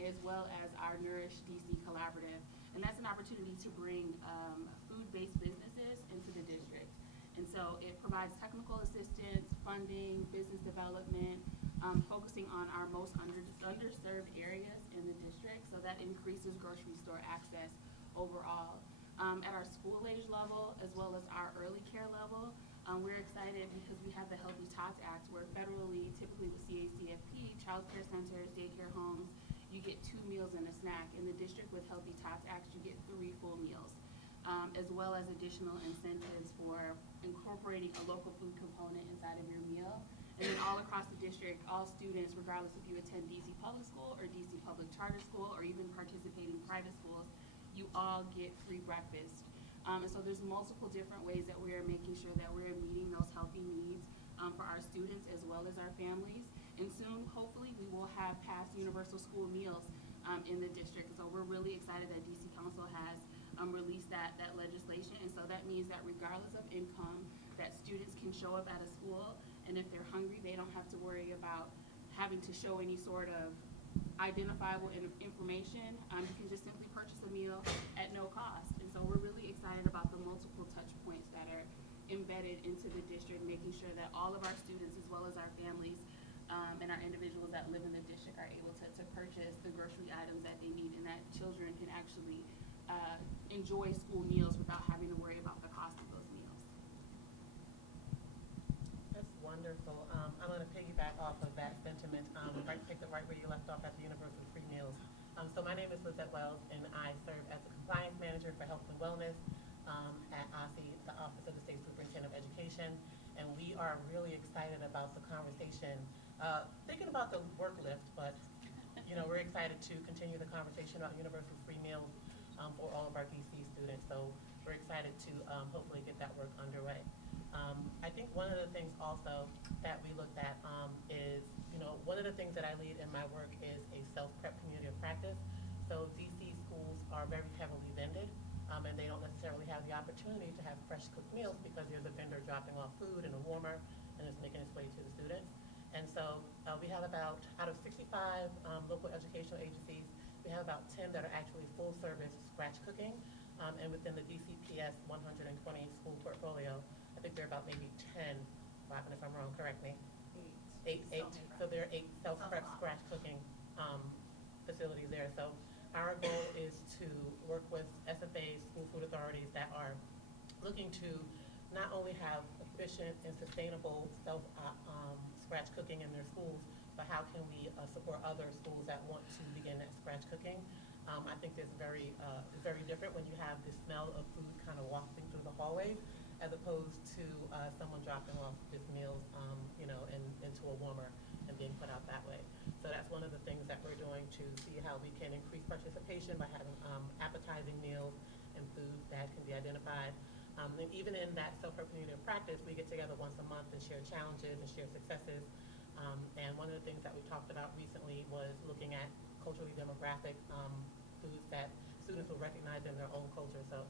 as well as our Nourish DC Collaborative. And that's an opportunity to bring food-based businesses into the district. And so it provides technical assistance, funding, business development, focusing on our most underserved areas in the district. So that increases grocery store access overall. At our school age level, as well as our early care level, we're excited because we have the Healthy Tots Act, where federally, typically with CACFP, child care centers, daycare homes, you get 2 meals and a snack. In the district with Healthy Tots Act, you get 3 full meals, as well as additional incentives for incorporating a local food component inside of your meal. And then all across the district, all students, regardless if you attend DC Public School or DC Public Charter School or even participating private schools, you all get free breakfast. And so there's multiple different ways that we are making sure that we're meeting those healthy needs for our students as well as our families. And soon, hopefully, we will have passed universal school meals in the district. So we're really excited that DC Council has released that legislation. And so that means that regardless of income, that students can show up at a school, and if they're hungry, they don't have to worry about having to show any sort of identifiable information. You can just simply purchase a meal at no cost. And so we're really excited about the multiple touch points that are embedded into the district, making sure that all of our students as well as our families and our individuals that live in the district are able to purchase the grocery items that they need, and that children can actually enjoy school meals without having to worry about the cost of those meals. That's wonderful. I'm going to piggyback off of that sentiment, pick it right where you left off at the Universal Free Meals. So my name is Lizette Wells, and I serve as the Compliance Manager for Health and Wellness at OSSE, the Office of the State Superintendent of Education. And we are really excited about the conversation, thinking about the work lift, but we're excited to continue the conversation about universal free meals for all of our DC students. So we're excited to hopefully get that work underway. I think one of the things also that we looked at is, one of the things that I lead in my work is a self-prep community of practice. So DC schools are very heavily vended, and they don't necessarily have the opportunity to have fresh cooked meals because there's a vendor dropping off food in a warmer and it's making its way to the students. And so we have about, out of 65 local educational agencies, we have about 10 that are actually full service scratch cooking. And within the DCPS 120 school portfolio, I think there are about maybe 10, Robin, if I'm wrong, correct me. Eight. So there are 8 self-prep scratch cooking facilities there. So our goal is to work with SFAs, school food authorities that are looking to not only have efficient and sustainable scratch cooking in their schools, but how can we support other schools that want to begin that scratch cooking. I think it's very different when you have the smell of food kind of wafting through the hallways, as opposed to someone dropping off just meals, into a warmer and being put out that way. So that's one of the things that we're doing to see how we can increase participation by having appetizing meals and food that can be identified. And even in that self-prep community of practice, we get together once a month and share challenges and share successes. And one of the things that we talked about recently was looking at culturally demographic foods that students will recognize in their own culture. So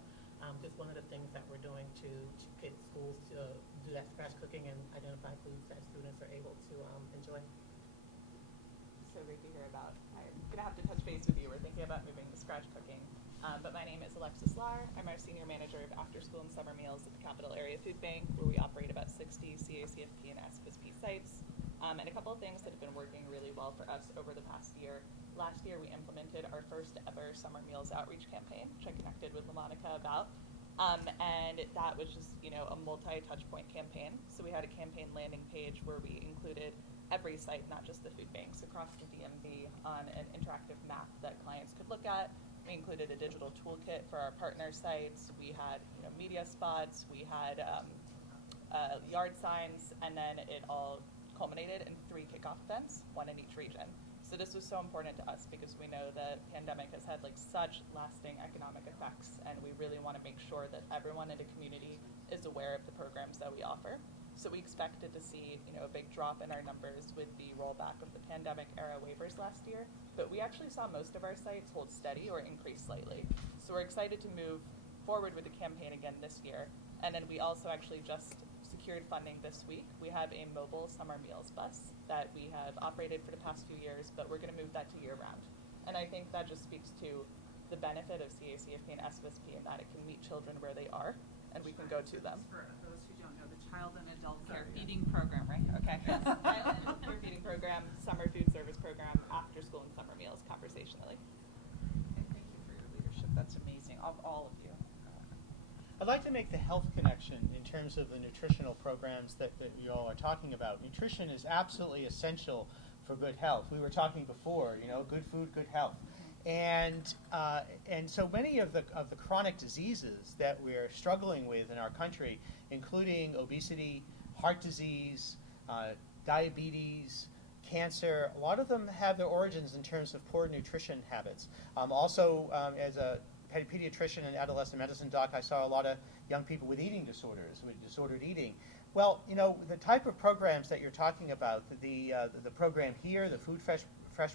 Just one of the things that we're doing to get schools to do that scratch cooking and identify foods that students are able to enjoy. So great to hear about. I'm going to have to touch base with you. We're thinking about moving to scratch cooking. But my name is Alexis Lar. I'm our Senior Manager of After School and Summer Meals at the Capital Area Food Bank, where we operate about 60 CACFP and SFSP sites. And a couple of things that have been working really well for us over the past year. Last year, we implemented our first ever Summer Meals Outreach campaign, which I connected with LaMonica about. And that was just, a multi-touch point campaign. So we had a campaign landing page where we included every site, not just the food banks, across the DMV on an interactive map that clients could look at. We included a digital toolkit for our partner sites. We had, media spots. We had yard signs, and then it all culminated in 3 kickoff events, 1 in each region. So this was so important to us because we know that pandemic has had such lasting economic effects, and we really want to make sure that everyone in the community is aware of the programs that we offer. So we expected to see, a big drop in our numbers with the rollback of the pandemic era waivers last year, but we actually saw most of our sites hold steady or increase slightly. So we're excited to move forward with the campaign again this year. And then we also actually just secured funding this week. We have a mobile summer meals bus that we have operated for the past few years, but we're going to move that to year-round. And I think that just speaks to the benefit of CACFP and SFSP in that it can meet children where they are, and we can go to them. For those who don't know, the Child and Adult Care Feeding Program, right? Okay. Yes, Child and Adult Care Feeding Program, Summer Food Service Program, After School and Summer Meals, conversationally. And thank you for your leadership. That's amazing, of all of you. I'd like to make the health connection in terms of the nutritional programs that you all are talking about. Nutrition is absolutely essential for good health. We were talking before, good food, good health. And so many of the chronic diseases that we're struggling with in our country, including obesity, heart disease, diabetes, cancer, a lot of them have their origins in terms of poor nutrition habits. As a pediatrician and adolescent medicine doc, I saw a lot of young people with eating disorders, with disordered eating. Well, the type of programs that you're talking about, the program here, the Food Fresh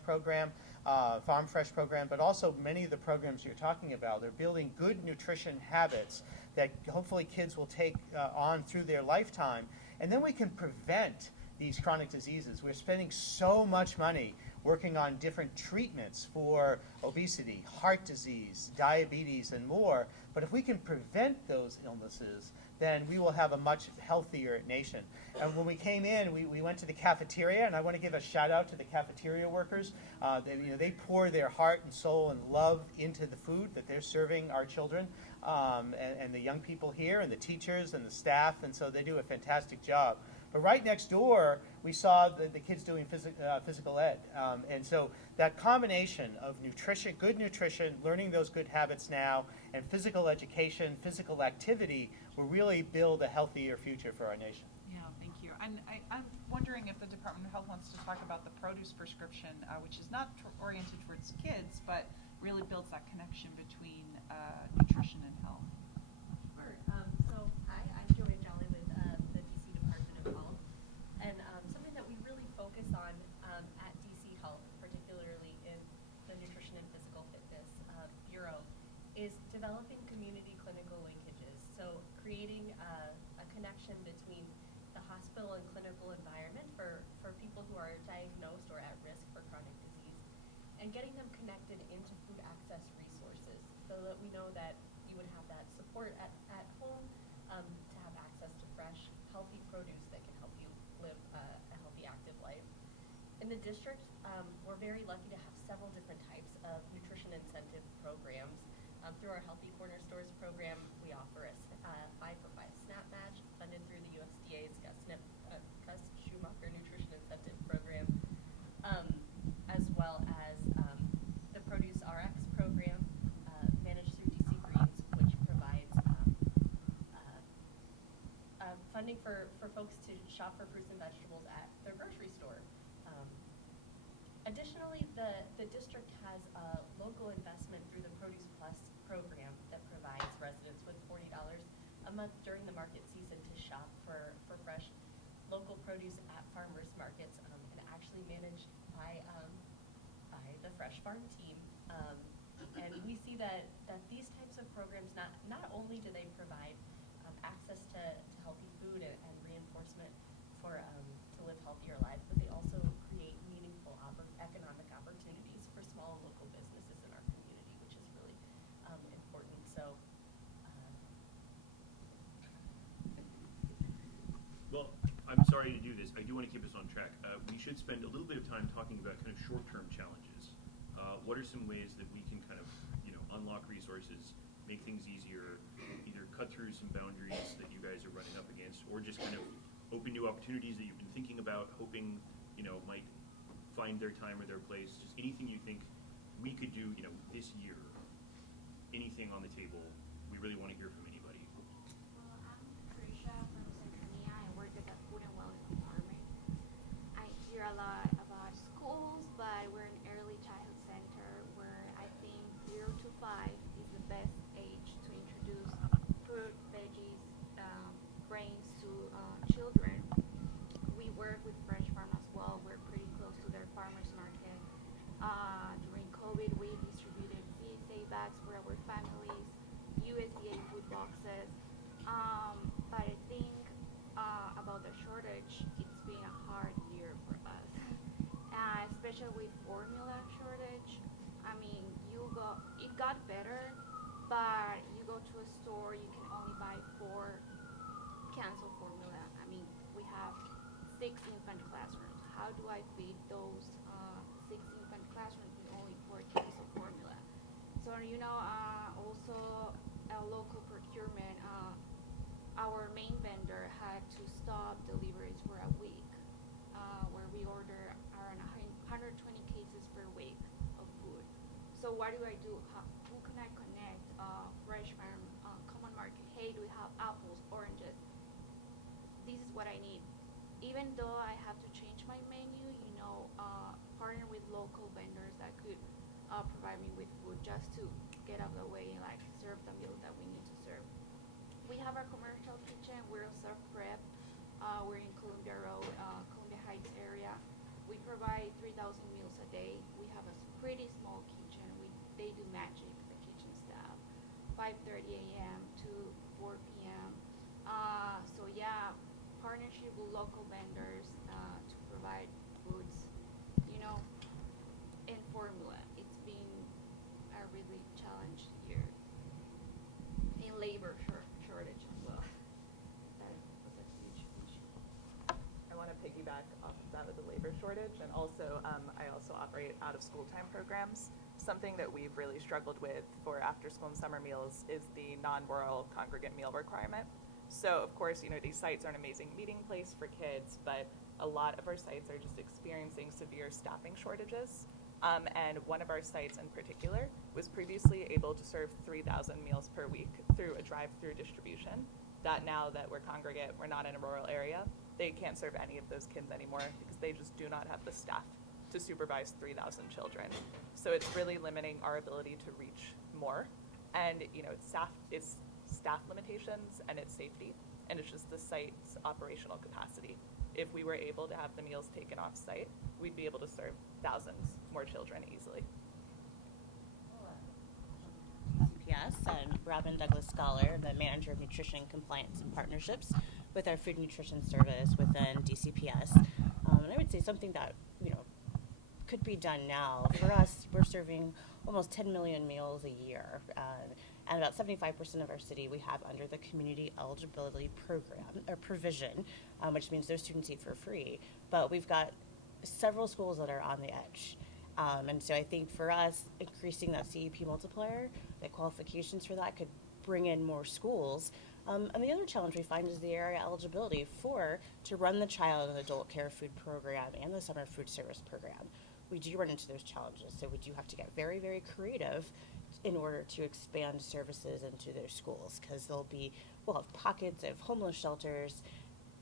program, Farm Fresh program, but also many of the programs you're talking about, they're building good nutrition habits that hopefully kids will take on through their lifetime. And then we can prevent these chronic diseases. We're spending so much money working on different treatments for obesity, heart disease, diabetes, and more. But if we can prevent those illnesses, then we will have a much healthier nation. And when we came in, we went to the cafeteria, and I want to give a shout out to the cafeteria workers. They pour their heart and soul and love into the food that they're serving our children, and the young people here, and the teachers and the staff, and so they do a fantastic job. But right next door, we saw the kids doing physical ed. And so that combination of nutrition, good nutrition, learning those good habits now, and physical education, physical activity will really build a healthier future for our nation. Yeah, thank you. And I'm wondering if the Department of Health wants to talk about the produce prescription, which is not oriented towards kids, but really builds that connection between nutrition and health. Sure. So I'm Joanne Jolly with the DC Department of Health. And something that we really focus on at DC Health, particularly in the Nutrition and Physical Fitness Bureau, is developing community clinical linkages. So creating a connection between the hospital and clinical environment for people who are diagnosed or at risk for chronic disease, and getting them connected into food access resources so that we know that you would have that support at home to have access to fresh, healthy produce that can help you live a healthy, active life. In the district, we're very lucky to have several different types of nutrition incentive programs. Through our Healthy Corner Stores program, we offer a 5-for-5 SNAP match funded through the USDA's Gus Schumacher Nutrition Incentive Program, as well as the Produce RX program managed through DC Greens, which provides funding for folks to shop for fruits and vegetables at their grocery store. Additionally, the district has a local investment through the Produce Plus program that provides residents with $40 a month during the market season to shop for fresh local produce at farmers markets, and actually managed by the Fresh Farm team. And we see that these types of programs, not only do they provide access to healthy food and reinforcement for to live healthier lives, but they also create meaningful economic opportunities for small local businesses in our community, which is really important. So. Well, I'm sorry to do this. I do want to keep us on track. We should spend a little bit of time talking about kind of short-term challenges. What are some ways that we can kind of, unlock resources, make things easier, either cut through some boundaries that you guys are running up against, or just kind of open new opportunities that you've been thinking about, hoping, might find their time or their place. Just anything you think we could do, this year. Anything on the table. We really want to hear from anybody. Well, I'm Trisha from Centronia. I work at the Food and Wellness Department. I hear a lot about schools, but we're an early childhood center where I think 0 to 5 is the best age to introduce fruit, veggies, grains to children. We work with FRESHFARM as well. We're pretty close to their farmers market. During COVID, we distributed CSA bags for our families, USDA food boxes. But I think about the shortage, it's been a hard year for us, especially with formula shortage. I mean, it got better, but you go to a store, you can only buy 4 cans of formula. I mean, we have 6 infant classrooms. How do I feed those 6 infant classrooms with only 4 cans of formula? So, also local procurement, our main vendor had to stop deliveries for a week, where we order around 120 cases per week of food. So what do I do? Who can I connect? FRESHFARM, Common Market. Hey, do we have apples, oranges? This is what I need. Even though I have to change my menu, partner with local vendors that could provide me with food just to get out of the way and serve the meals that we need to serve. We have our commercial kitchen. We're self-prep. We're in Columbia Road, Columbia Heights area. We provide 3,000 meals a day. We have a pretty small kitchen. They do magic, the kitchen staff, 5:30 a.m. to 4 p.m. So yeah, partnership with local vendors to provide foods, and formula. It's been a really challenged year. In labor shortage as well. That was a huge issue. I want to piggyback off of that with the labor shortage, and also I also operate out of school time programs. Something that we've really struggled with for after school and summer meals is the non-rural congregate meal requirement. So of course, these sites are an amazing meeting place for kids, but a lot of our sites are just experiencing severe staffing shortages. And one of our sites in particular was previously able to serve 3,000 meals per week through a drive-through distribution. That now that we're congregate, we're not in a rural area, they can't serve any of those kids anymore because they just do not have the staff to supervise 3,000 children. So it's really limiting our ability to reach more. And it's staff limitations and it's safety, and it's just the site's operational capacity. If we were able to have the meals taken off site, we'd be able to serve thousands more children easily. Yes, I'm Robin Douglas Scholar, the Manager of Nutrition Compliance and Partnerships with our Food Nutrition Service within DCPS. And I would say something that, could be done now. For us, we're serving almost 10 million meals a year. And about 75% of our city we have under the community eligibility program or provision, which means those students eat for free. But we've got several schools that are on the edge. And so I think for us, increasing that CEP multiplier, the qualifications for that could bring in more schools. And the other challenge we find is the area eligibility to run the child and adult care food program and the summer food service program. We do run into those challenges, so we do have to get very, very creative in order to expand services into their schools, because we'll have pockets of homeless shelters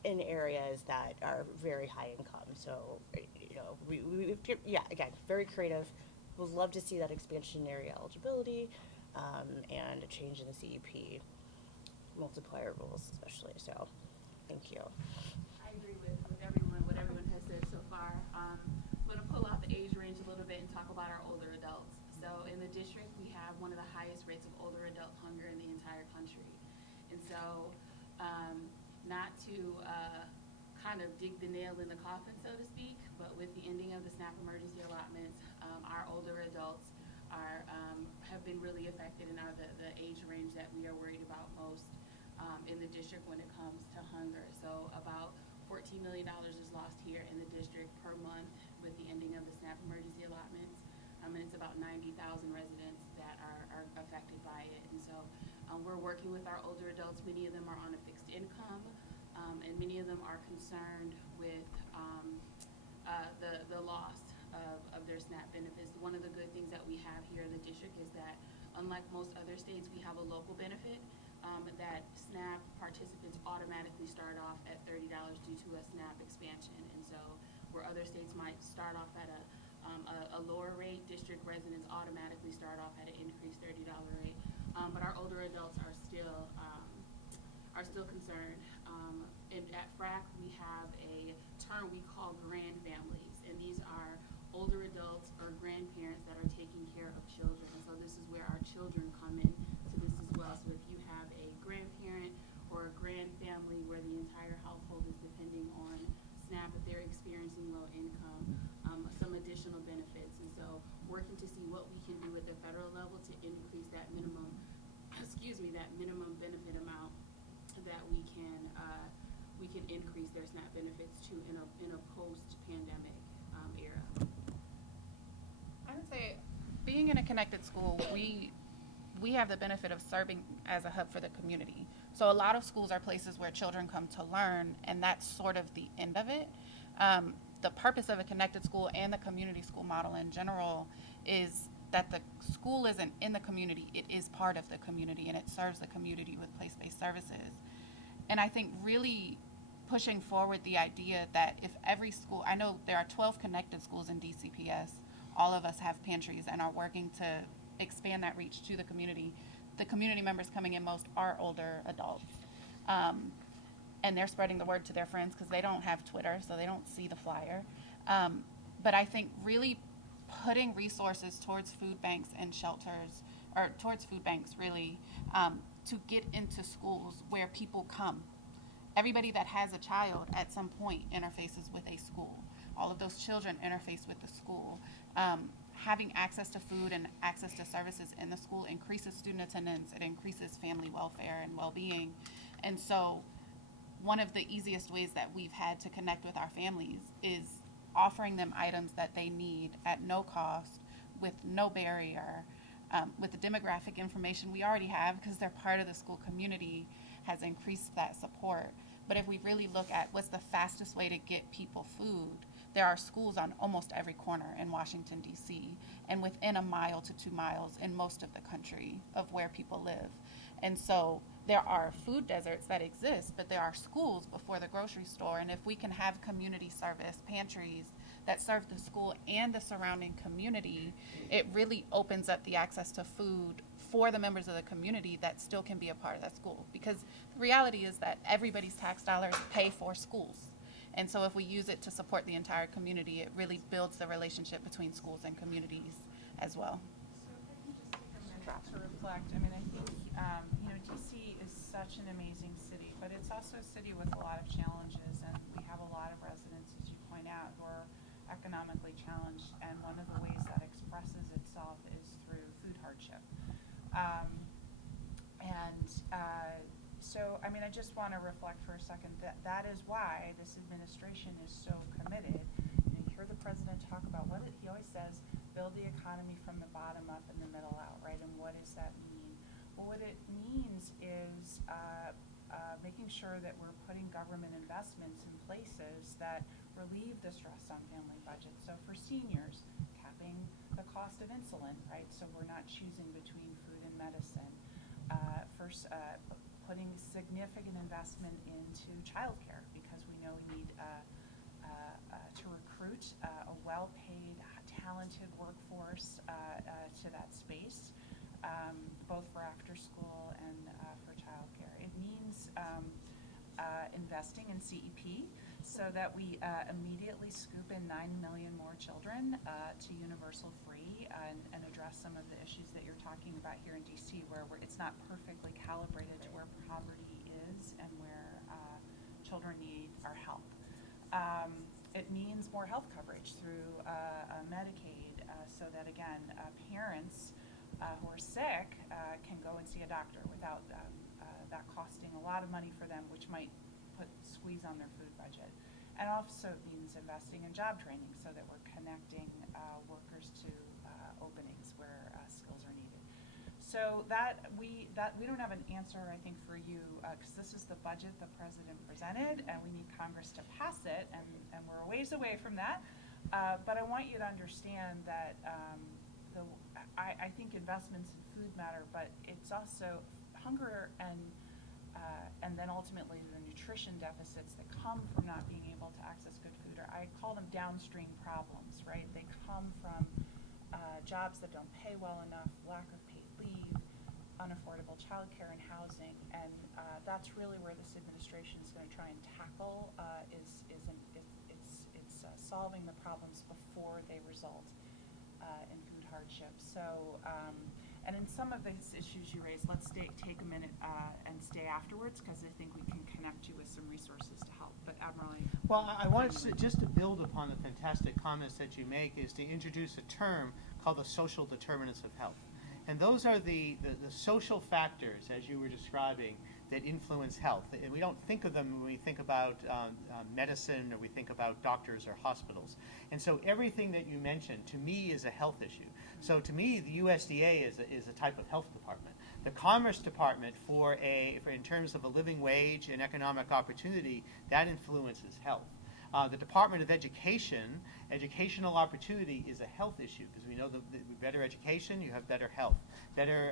in areas that are very high income. So, again, very creative. Would love to see that expansion in area eligibility and a change in the CEP multiplier rules, especially. So, thank you. I agree with what everyone has said so far. I'm going to pull out the age range a little bit and talk about our older adults. So in the district, we have one of the highest rates of older adult hunger so not to kind of dig the nail in the coffin, so to speak, but with the ending of the SNAP emergency allotments, our older adults have been really affected and are the age range that we are worried about most in the district when it comes to hunger. So about $14 million is lost here in the district per month with the ending of the SNAP emergency allotments. And it's about 90,000 residents that are affected by it. And so we're working with our older adults. Many of them are on a fixed income, and many of them are concerned with the loss of their SNAP benefits. One of the good things that we have here in the district is that, unlike most other states, we have a local benefit that SNAP participants automatically start off at $30 due to a SNAP expansion. And so where other states might start off at a lower rate, district residents automatically start off at an increased $30 rate. But our older adults are still concerned. And at FRAC, we have a term we call grand families, and these are older adults or grandparents that are taking care of children. And so this is where our children come in to this as well. So if you have a grandparent or a grand family where the entire household is depending on SNAP, but they're experiencing low income, some additional benefits. And so working to see what we can do at the federal level to increase that minimum, that minimum benefit amount that we can increase their SNAP benefits to in a post-pandemic era. I would say, being in a connected school, we have the benefit of serving as a hub for the community. So a lot of schools are places where children come to learn, and that's sort of the end of it. The purpose of a connected school and the community school model in general is that the school isn't in the community, it is part of the community, and it serves the community with place-based services. And I think really pushing forward the idea that if every school, I know there are 12 connected schools in DCPS, all of us have pantries and are working to expand that reach to the community. The community members coming in most are older adults. And they're spreading the word to their friends because they don't have Twitter, so they don't see the flyer. But I think really putting resources towards food banks and shelters, or towards food banks really, to get into schools where people come. Everybody that has a child at some point interfaces with a school. All of those children interface with the school. Having access to food and access to services in the school increases student attendance, it increases family welfare and well-being. And so one of the easiest ways that we've had to connect with our families is offering them items that they need at no cost, with no barrier, with the demographic information we already have because they're part of the school community has increased that support. But if we really look at what's the fastest way to get people food, there are schools on almost every corner in Washington, D.C., and within a mile to 2 miles in most of the country of where people live. And so there are food deserts that exist, but there are schools before the grocery store. And if we can have community service pantries that serve the school and the surrounding community, it really opens up the access to food for the members of the community that still can be a part of that school. Because the reality is that everybody's tax dollars pay for schools. And so if we use it to support the entire community, it really builds the relationship between schools and communities as well. To reflect, I mean, I think, DC is such an amazing city, but it's also a city with a lot of challenges, and we have a lot of residents, as you point out, who are economically challenged, and one of the ways that expresses itself is through food hardship. So, I mean, I just want to reflect for a second that is why this administration is so committed. You hear the president talk about he always says, build the economy from the bottom up and the middle out, right? And what does that mean? Well, what it means is making sure that we're putting government investments in places that relieve the stress on family budgets. So for seniors, capping the cost of insulin, right? So we're not choosing between food and medicine. Putting significant investment into childcare because we know we need to recruit a well-paid, talented workforce to that space, both for after school and for childcare. It means investing in CEP so that we immediately scoop in 9 million more children to universal free and address some of the issues that you're talking about here in DC where it's not perfectly calibrated to where poverty is and where children need our help. It means more health coverage through Medicaid, so that again, parents who are sick can go and see a doctor without that costing a lot of money for them, which might put squeeze on their food budget. And also means investing in job training so that we're connecting workers to openings where skills are needed. So we don't have an answer, I think, for you, because this is the budget the president presented, and we need Congress to pass it, and we're a ways away from that. But I want you to understand that I think investments in food matter, but it's also hunger and then ultimately the nutrition deficits that come from not being able to access good food, or I call them downstream problems, right? They come from jobs that don't pay well enough, lack of paid leave, unaffordable childcare and housing, and that's really where this administration is going to try and tackle it's solving the problems before they result in food hardship. So, and in some of these issues you raised, let's take a minute and stay afterwards, because I think we can connect you with some resources to help. But Admiral, well, I wanted just to build upon the fantastic comments that you make, is to introduce a term called the social determinants of health. And those are the social factors, as you were describing, that influence health. And we don't think of them when we think about medicine, or we think about doctors or hospitals. And so everything that you mentioned, to me, is a health issue. So to me, the USDA is a type of health department. The Commerce Department, for in terms of a living wage and economic opportunity, that influences health. The Department of Education, educational opportunity is a health issue, because we know that better education, you have better health. Better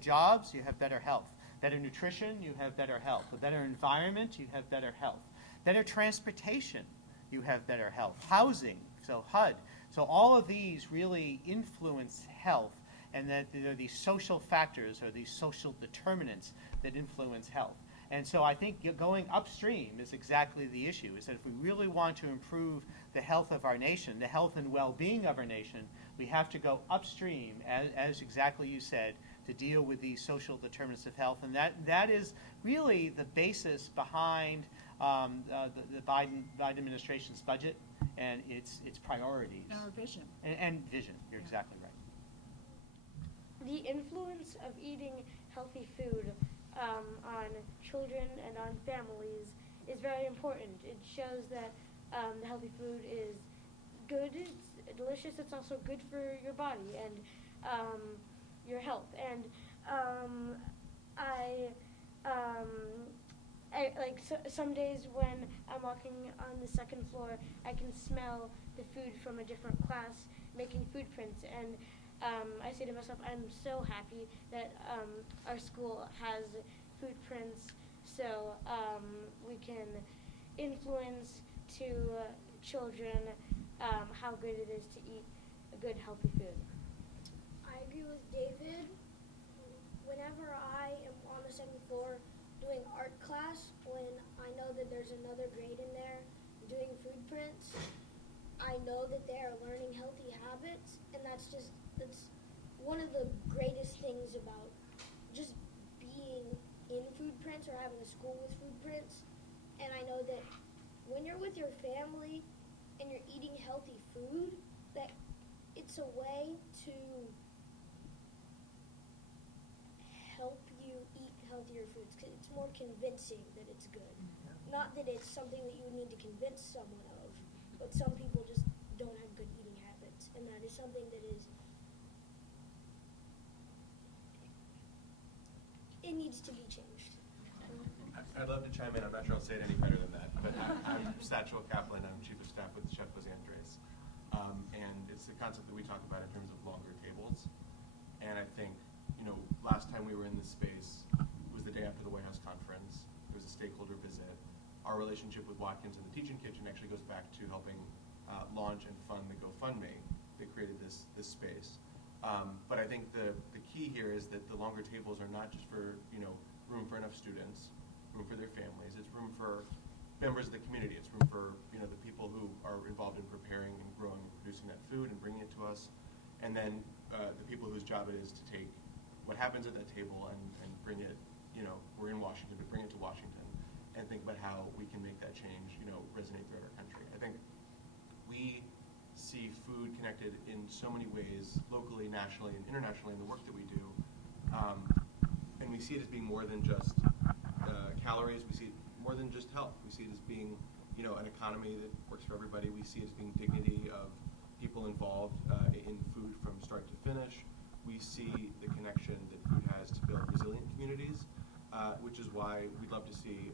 jobs, you have better health. Better nutrition, you have better health. A better environment, you have better health. Better transportation, you have better health. Housing, so HUD. So all of these really influence health, and that there are these social factors or these social determinants that influence health. And so I think going upstream is exactly the issue, is that if we really want to improve the health of our nation, the health and well-being of our nation, we have to go upstream, as exactly you said, to deal with these social determinants of health. And that is really the basis behind the Biden administration's budget and its priorities. And our vision. And vision, you're exactly right. The influence of eating healthy food on children and on families is very important. It shows that the healthy food is good, it's delicious, it's also good for your body and your health. And some days when I'm walking on the second floor, I can smell the food from a different class making food prints, and I say to myself, I'm so happy that our school has food prints, so we can influence to children how good it is to eat a good, healthy food. I agree with David. Whenever I am on the second floor doing art class, when I know that there's another grade in there doing food prints, I know that they are learning healthy habits, and that's one of the greatest things about just being in food prints or having a school with food prints. And I know that when you're with your family and you're eating healthy food, that it's a way to help you eat healthier foods, because it's more convincing that it's good. Not that it's something that you would need to convince someone of, but some people just don't have good eating habits, and that is something that it needs to be changed. I'd love to chime in. I'm not sure I'll say it any better than that, but I'm Satchel Kaplan. I'm Chief of Staff with Chef Jose Andres. And it's the concept that we talk about in terms of longer tables. And I think, last time we were in this space was the day after the White House conference. There was a stakeholder visit. Our relationship with Watkins and the Teaching Kitchen actually goes back to helping launch and fund the GoFundMe that created this space. But I think the key here is that the longer tables are not just for room for enough students, room for their families. It's room for members of the community. It's room for the people who are involved in preparing and growing and producing that food and bringing it to us, and then the people whose job it is to take what happens at that table and bring it we're in Washington, but bring it to Washington and think about how we can make that change, resonate throughout our country. I think we see food connected in so many ways, locally, nationally, and internationally in the work that we do. And we see it as being more than just calories. We see it more than just health. We see it as being, an economy that works for everybody. We see it as being dignity of people involved in food from start to finish. We see the connection that food has to build resilient communities, which is why we'd love to see,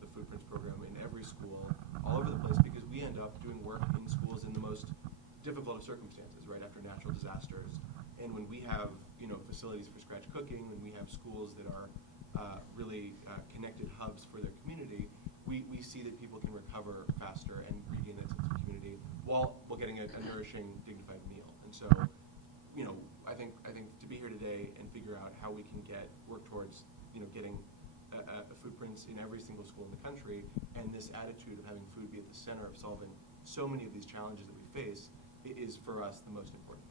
the FoodPrints program in every school, all over the place, because we end up doing work in schools in the most difficult of circumstances, right after natural disasters. And when we have, facilities for scratch cooking, when we have schools that are really connected hubs for their community, we see that people can recover faster and regain that sense of community while getting a nourishing, dignified meal. And so, I think to be here today and figure out how we can work towards, getting FoodPrints in every single school in the country, and this attitude of having food be at the center of solving so many of these challenges that we face is for us the most important.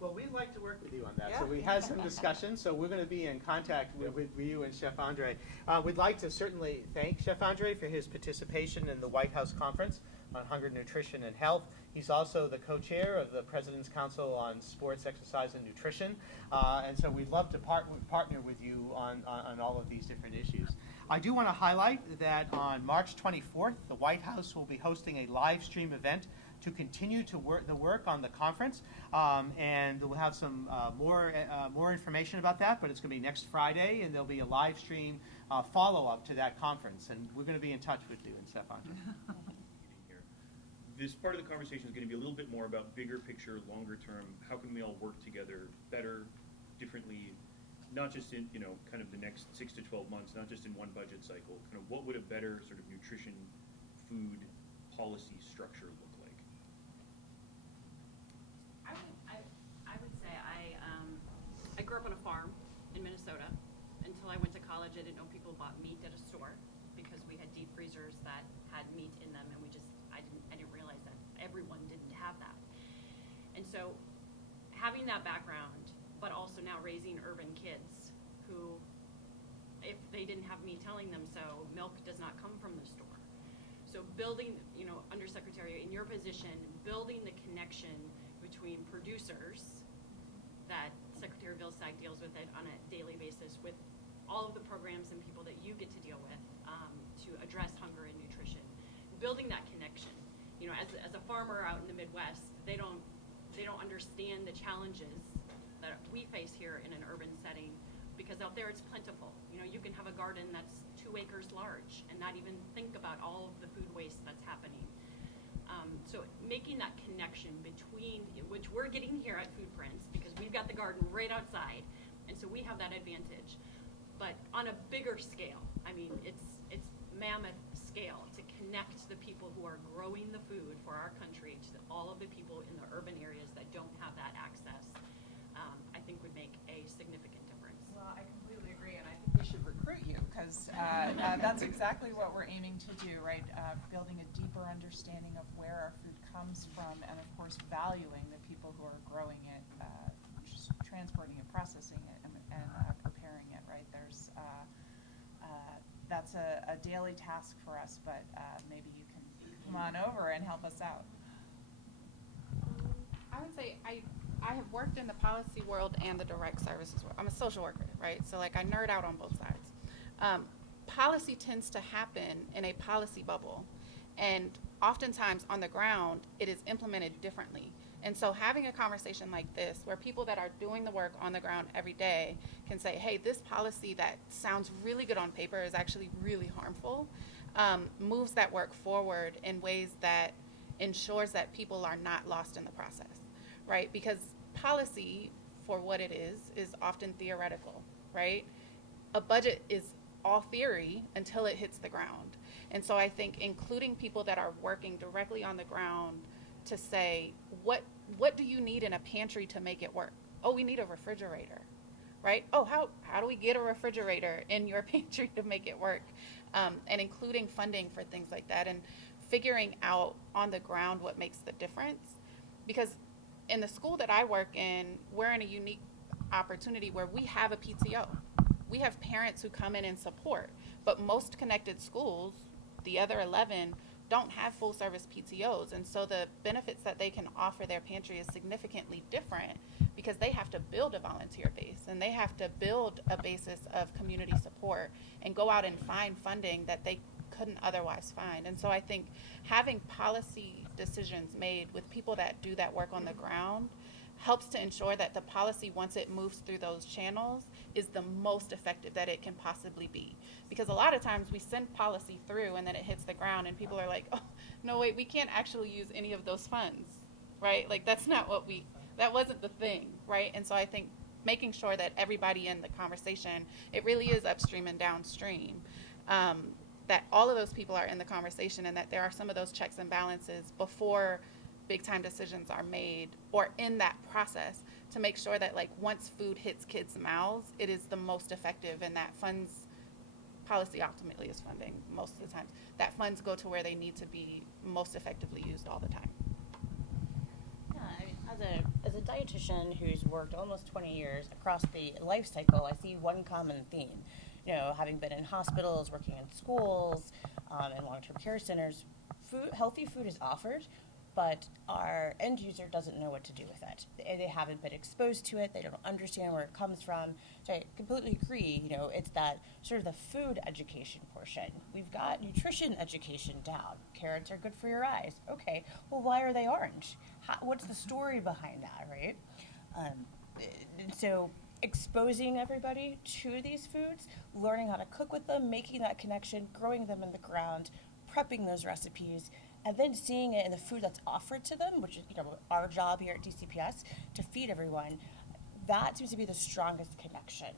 Well, we'd like to work with you on that. Yeah. So we had some discussion. So we're going to be in contact with you and Chef Andre. We'd like to certainly thank Chef Andre for his participation in the White House Conference on Hunger, Nutrition, and Health. He's also the co-chair of the President's Council on Sports, Exercise, and Nutrition. And so we'd love to partner with you on all of these different issues. I do want to highlight that on March 24th, the White House will be hosting a live stream event to continue to work on the conference, and we'll have some more information about that, but it's going to be next Friday, and there'll be a live stream follow-up to that conference, and we're going to be in touch with you and Stefan. This part of the conversation is going to be a little bit more about bigger picture, longer term. How can we all work together better, differently, not just in kind of the next 6 to 12 months, not just in one budget cycle. Kind of what would a better sort of nutrition, food policy structure look like? I would say I grew up on a farm in Minnesota. Until I went to college, I didn't know people bought meat at a store because we had deep freezers that had meat in them, and I didn't realize that everyone didn't have that. And so having that background, but also now raising urban kids who, if they didn't have me telling them so, milk does not come from the store. So building, Undersecretary, in your position, building the connection between producers that Secretary Vilsack deals with it on a daily basis with all of the programs and people that you get to deal with to address hunger and nutrition. Building that connection. As a farmer out in the Midwest, they don't understand the challenges that we face here in an urban setting, because out there it's plentiful. You can have a garden that's 2 acres large and not even think about all of the food waste that's happening. So making that connection between, which we're getting here at FoodPrints, because we've got the garden right outside, and so we have that advantage. But on a bigger scale, it's mammoth scale to connect the people who are growing the food for our country to all of the people in the urban areas that don't have that access, I think would make a significant difference. Well, I completely agree, and I think we should recruit you, because that's exactly what we're aiming to do, right? Building a deeper understanding of where our food comes from, and of course valuing the people who are growing it, just transporting it, processing it, and preparing it, right? There's that's a daily task for us, but maybe you can come on over and help us out. I would say I have worked in the policy world and the direct services world. I'm a social worker, right? So I nerd out on both sides. Policy tends to happen in a policy bubble, and oftentimes on the ground it is implemented differently. And so having a conversation like this, where people that are doing the work on the ground every day can say, hey, this policy that sounds really good on paper is actually really harmful, moves that work forward in ways that ensures that people are not lost in the process, right? Because policy, for what it is often theoretical, right? A budget is all theory until it hits the ground. And so I think including people that are working directly on the ground to say, what do you need in a pantry to make it work? Oh, we need a refrigerator, right? Oh, how do we get a refrigerator in your pantry to make it work? And including funding for things like that, and figuring out on the ground what makes the difference. Because in the school that I work in, we're in a unique opportunity where we have a PTO, we have parents who come in and support, but most connected schools, the other 11, don't have full service PTOs, and so the benefits that they can offer their pantry is significantly different because they have to build a volunteer base and they have to build a basis of community support and go out and find funding that they couldn't otherwise find. And so I think having policy decisions made with people that do that work on the ground helps to ensure that the policy, once it moves through those channels, is the most effective that it can possibly be. Because a lot of times we send policy through and then it hits the ground and people are like, oh, no, wait, we can't actually use any of those funds, right? Like that's not what that wasn't the thing, right? And so I think making sure that everybody in the conversation, it really is upstream and downstream, that all of those people are in the conversation and that there are some of those checks and balances before big time decisions are made or in that process to make sure that like once food hits kids' mouths, it is the most effective and that funds, policy ultimately is funding most of the time, that funds go to where they need to be most effectively used all the time. Yeah, I mean, as a dietitian who's worked almost 20 years across the life cycle, I see one common theme. You know, having been in hospitals, working in schools, and long-term care centers, healthy food is offered, but our end user doesn't know what to do with it. They haven't been exposed to it. They don't understand where it comes from. So I completely agree. You know, it's that sort of the food education portion. We've got nutrition education down. Carrots are good for your eyes. Okay, well, why are they orange? What's the story behind that, right? And so exposing everybody to these foods, learning how to cook with them, making that connection, growing them in the ground, prepping those recipes, and then seeing it in the food that's offered to them, which is, you know, our job here at DCPS to feed everyone, that seems to be the strongest connection,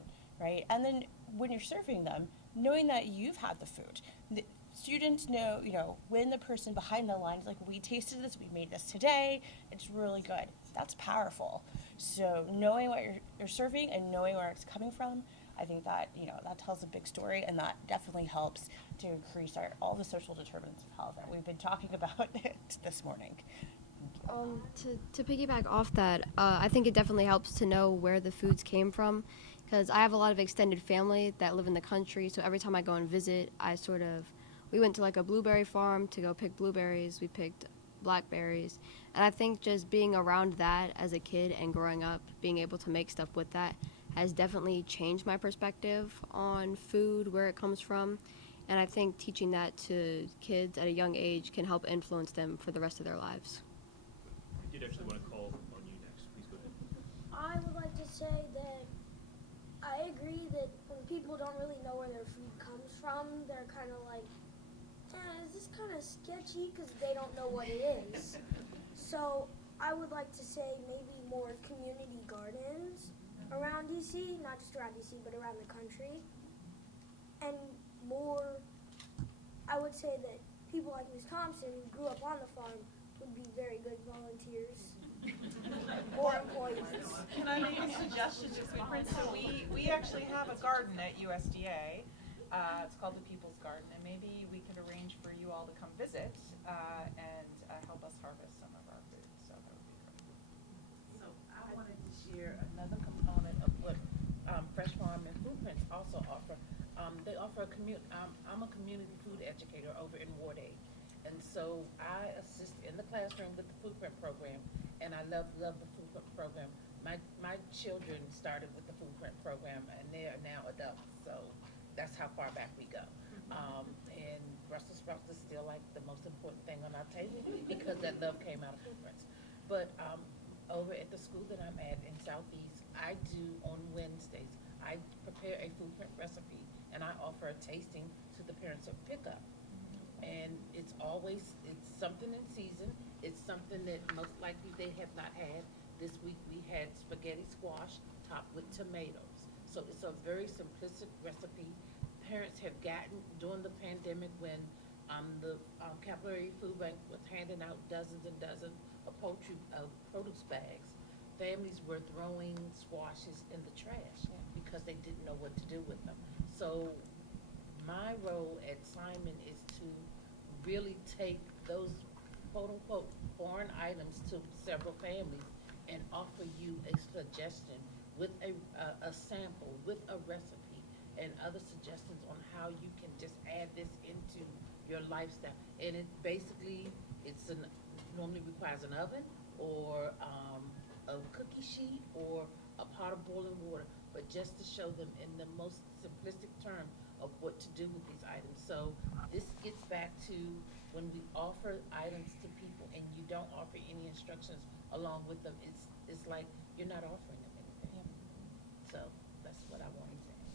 right? And then when you're serving them, knowing that you've had the food. The students know, you know, when the person behind the line is like, we tasted this, we made this today, it's really good. That's powerful. So knowing what you're serving and knowing where it's coming from, I think that, you know, that tells a big story, and that definitely helps to increase all the social determinants of health that we've been talking about this morning. To piggyback off that, I think it definitely helps to know where the foods came from, because I have a lot of extended family that live in the country, so every time I go and visit, we went to like a blueberry farm to go pick blueberries, we picked blackberries, and I think just being around that as a kid and growing up, being able to make stuff with that has definitely changed my perspective on food, where it comes from, and I think teaching that to kids at a young age can help influence them for the rest of their lives. I did actually want to call on you next. Please go ahead. I would like to say that I agree that when people don't really know where their food comes from, they're kind of like, is this kind of sketchy because they don't know what it is. So I would like to say maybe more community gardens around DC, not just around DC, but around the country. And more, I would say that people like Ms. Thompson, who grew up on the farm, would be very good volunteers or employees. Can I make a suggestion to FoodPrints? So we actually have a garden at USDA. It's called the People's Garden, and maybe we could arrange for you all to come visit and help us harvest some of our food. So that would be great. So I wanted to share another component of what FRESHFARM and FoodPrints also offer. They offer I'm a community food educator over in Ward 8. And so I assist in the classroom with the FoodPrint program, and I love the FoodPrint program. My children started with the FoodPrint program, and they are now adults, so that's how far back we go. And Brussels sprouts is still like the most important thing on our table because that love came out of FoodPrints. But over at the school that I'm at in Southeast, I do on Wednesdays, I prepare a FoodPrint recipe, and I offer a tasting to the parents of pickup. And it's something in season. It's something that most likely they have not had. This week we had spaghetti squash topped with tomatoes. So it's a very simplistic recipe. Parents have gotten, during the pandemic when the Capillary Food Bank was handing out dozens and dozens of produce bags, families were throwing squashes in the trash because they didn't know what to do with them. So my role at Simon is to really take those quote-unquote foreign items to several families and offer you a suggestion with a sample, with a recipe and other suggestions on how you can just add this into your lifestyle. And it basically, normally requires an oven or a cookie sheet or a pot of boiling water, but just to show them in the most simplistic term of what to do with these items. So this gets back to when we offer items to people and you don't offer any instructions along with them, it's like you're not offering them anything. So that's what I wanted to add.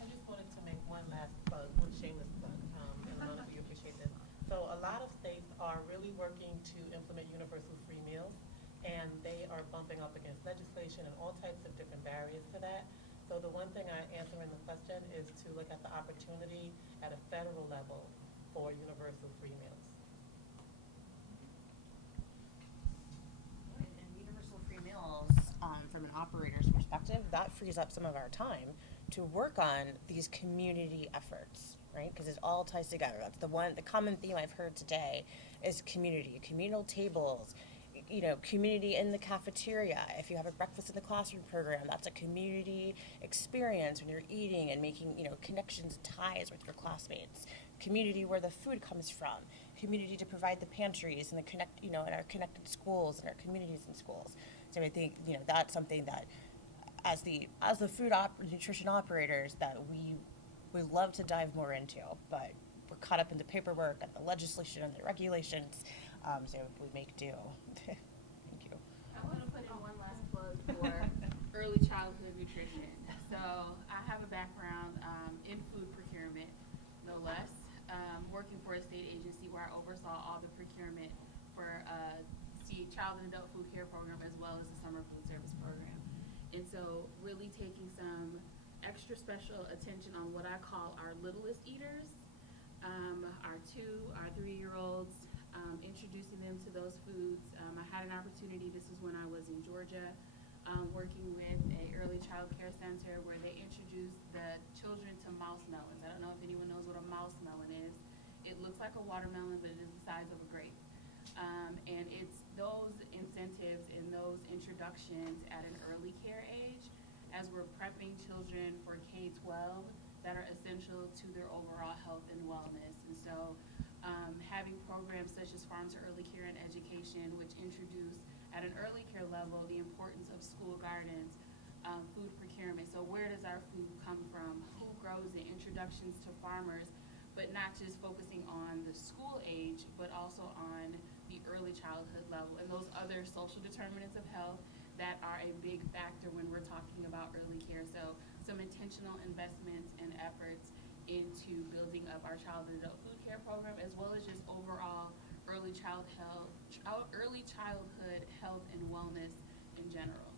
I just wanted to make one last plug, one shameless plug, and I know that you appreciate this. So a lot of states are really working to implement universal free meals, and they are bumping up against legislation and all types of different barriers to that. So the one thing I answer in the question is to look at the opportunity at a federal level for universal free meals. And universal free meals, from an operator's perspective, that frees up some of our time to work on these community efforts, right? Because it all ties together. That's the common theme I've heard today is community, communal tables, community in the cafeteria. If you have a breakfast in the classroom program, that's a community experience when you're eating and making, connections and ties with your classmates. Community where the food comes from. Community to provide the pantries and in our connected schools and our communities in schools. So I think, that's something that as the food nutrition operators that we love to dive more into, but we're caught up in the paperwork and the legislation and the regulations. So we make do. Thank you. I want to put in one last plug for early childhood nutrition. So I have a background in food procurement, no less, working for a state agency where I oversaw all the procurement for child and adult food care program as well as the summer food service program. And so really taking some extra special attention on what I call our littlest eaters, our 3-year-olds, introducing them to those foods. I had an opportunity, this was when I was in Georgia, working with a early child care center where they introduced the children to mouse melons. I don't know if anyone knows what a mouse melon is. It looks like a watermelon, but it is the size of a grape. And it's those incentives and those introductions at an early care age as we're prepping children for K-12 that are essential to their overall health and wellness. And so having programs such as Farm to Early Care and Education, which introduce at an early care level the importance of school gardens, food procurement. So where does our food come from? Who grows it? Introductions to farmers, but not just focusing on the school age, but also on the early childhood level and those other social determinants of health that are a big factor when we're talking about early care. So some intentional investments and efforts into building up our child and adult food care program, as well as just overall early childhood health and wellness in general.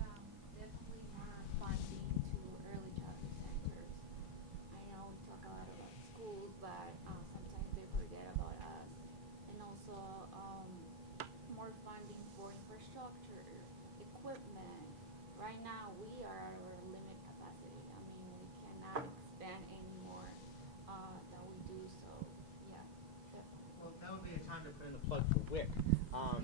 Yeah, definitely more funding to early childhood centers. I know we talk a lot about schools, but sometimes they forget about us. And also more funding for infrastructure, equipment. Right now we are at our limit capacity. I mean, we cannot expand any more than we do. So yeah, definitely. Well, that would be a time to put in a plug for WIC.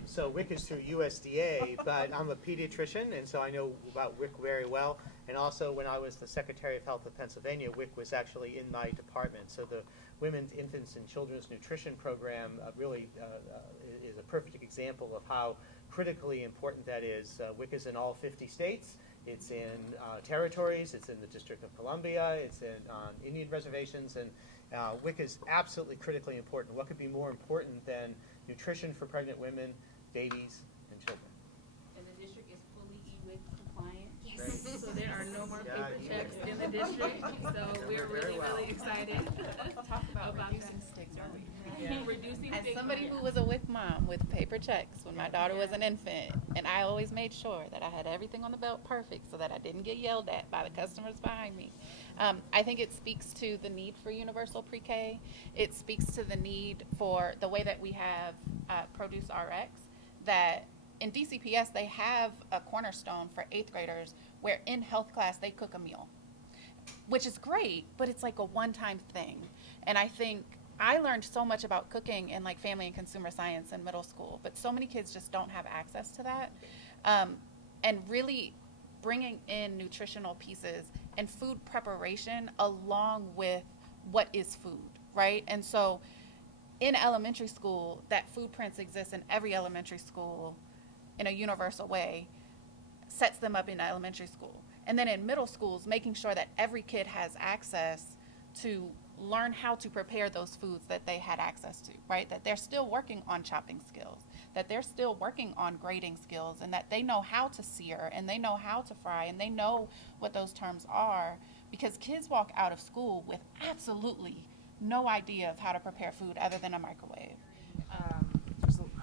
So WIC is through USDA, but I'm a pediatrician, and so I know about WIC very well. And also, when I was the Secretary of Health of Pennsylvania, WIC was actually in my department. So the Women's, Infants, and Children's Nutrition Program really is a perfect example of how critically important that is. WIC is in all 50 states. It's in territories. It's in the District of Columbia. It's in Indian reservations. And WIC is absolutely critically important. What could be more important than nutrition for pregnant women, babies, and children? And the district is fully e-WIC compliant. Great. So there are no more paper checks in the district. So we're really excited about reducing that. stigma. Reducing As stigma. somebody who was a WIC mom with paper checks when my daughter was an infant, and I always made sure that I had everything on the belt perfect so that I didn't get yelled at by the customers behind me. I think it speaks to the need for universal pre-K. It speaks to the need for the way that we have Produce RX, that in DCPS they have a cornerstone for 8th graders where in health class they cook a meal, which is great, but it's like a one-time thing. And I think I learned so much about cooking in like family and consumer science in middle school, but so many kids just don't have access to that. And really bringing in nutritional pieces and food preparation along with what is food, right? And so in elementary school, that FoodPrints exists in every elementary school in a universal way, sets them up in elementary school. And then in middle schools, making sure that every kid has access to learn how to prepare those foods that they had access to, right? That they're still working on chopping skills, that they're still working on grating skills, and that they know how to sear and they know how to fry and they know what those terms are, because kids walk out of school with absolutely no idea of how to prepare food other than a microwave.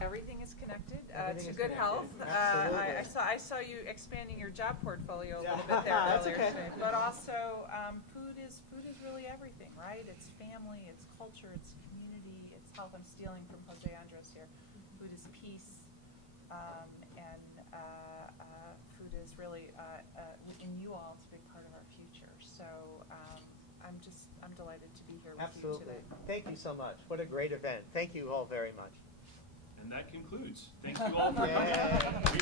Everything is connected Everything to is good connected. health. Absolutely. I saw you expanding your job portfolio a little bit there That's earlier okay. today. But also, food is really everything, right? It's family, it's culture, it's community, it's health. I'm stealing from Jose Andres here. Food is peace, and food is really in you all. It's a big part of our future. So I'm delighted to be here with you Absolutely. today. Thank you so much. What a great event. Thank you all very much. And that concludes. Thank you all for coming. We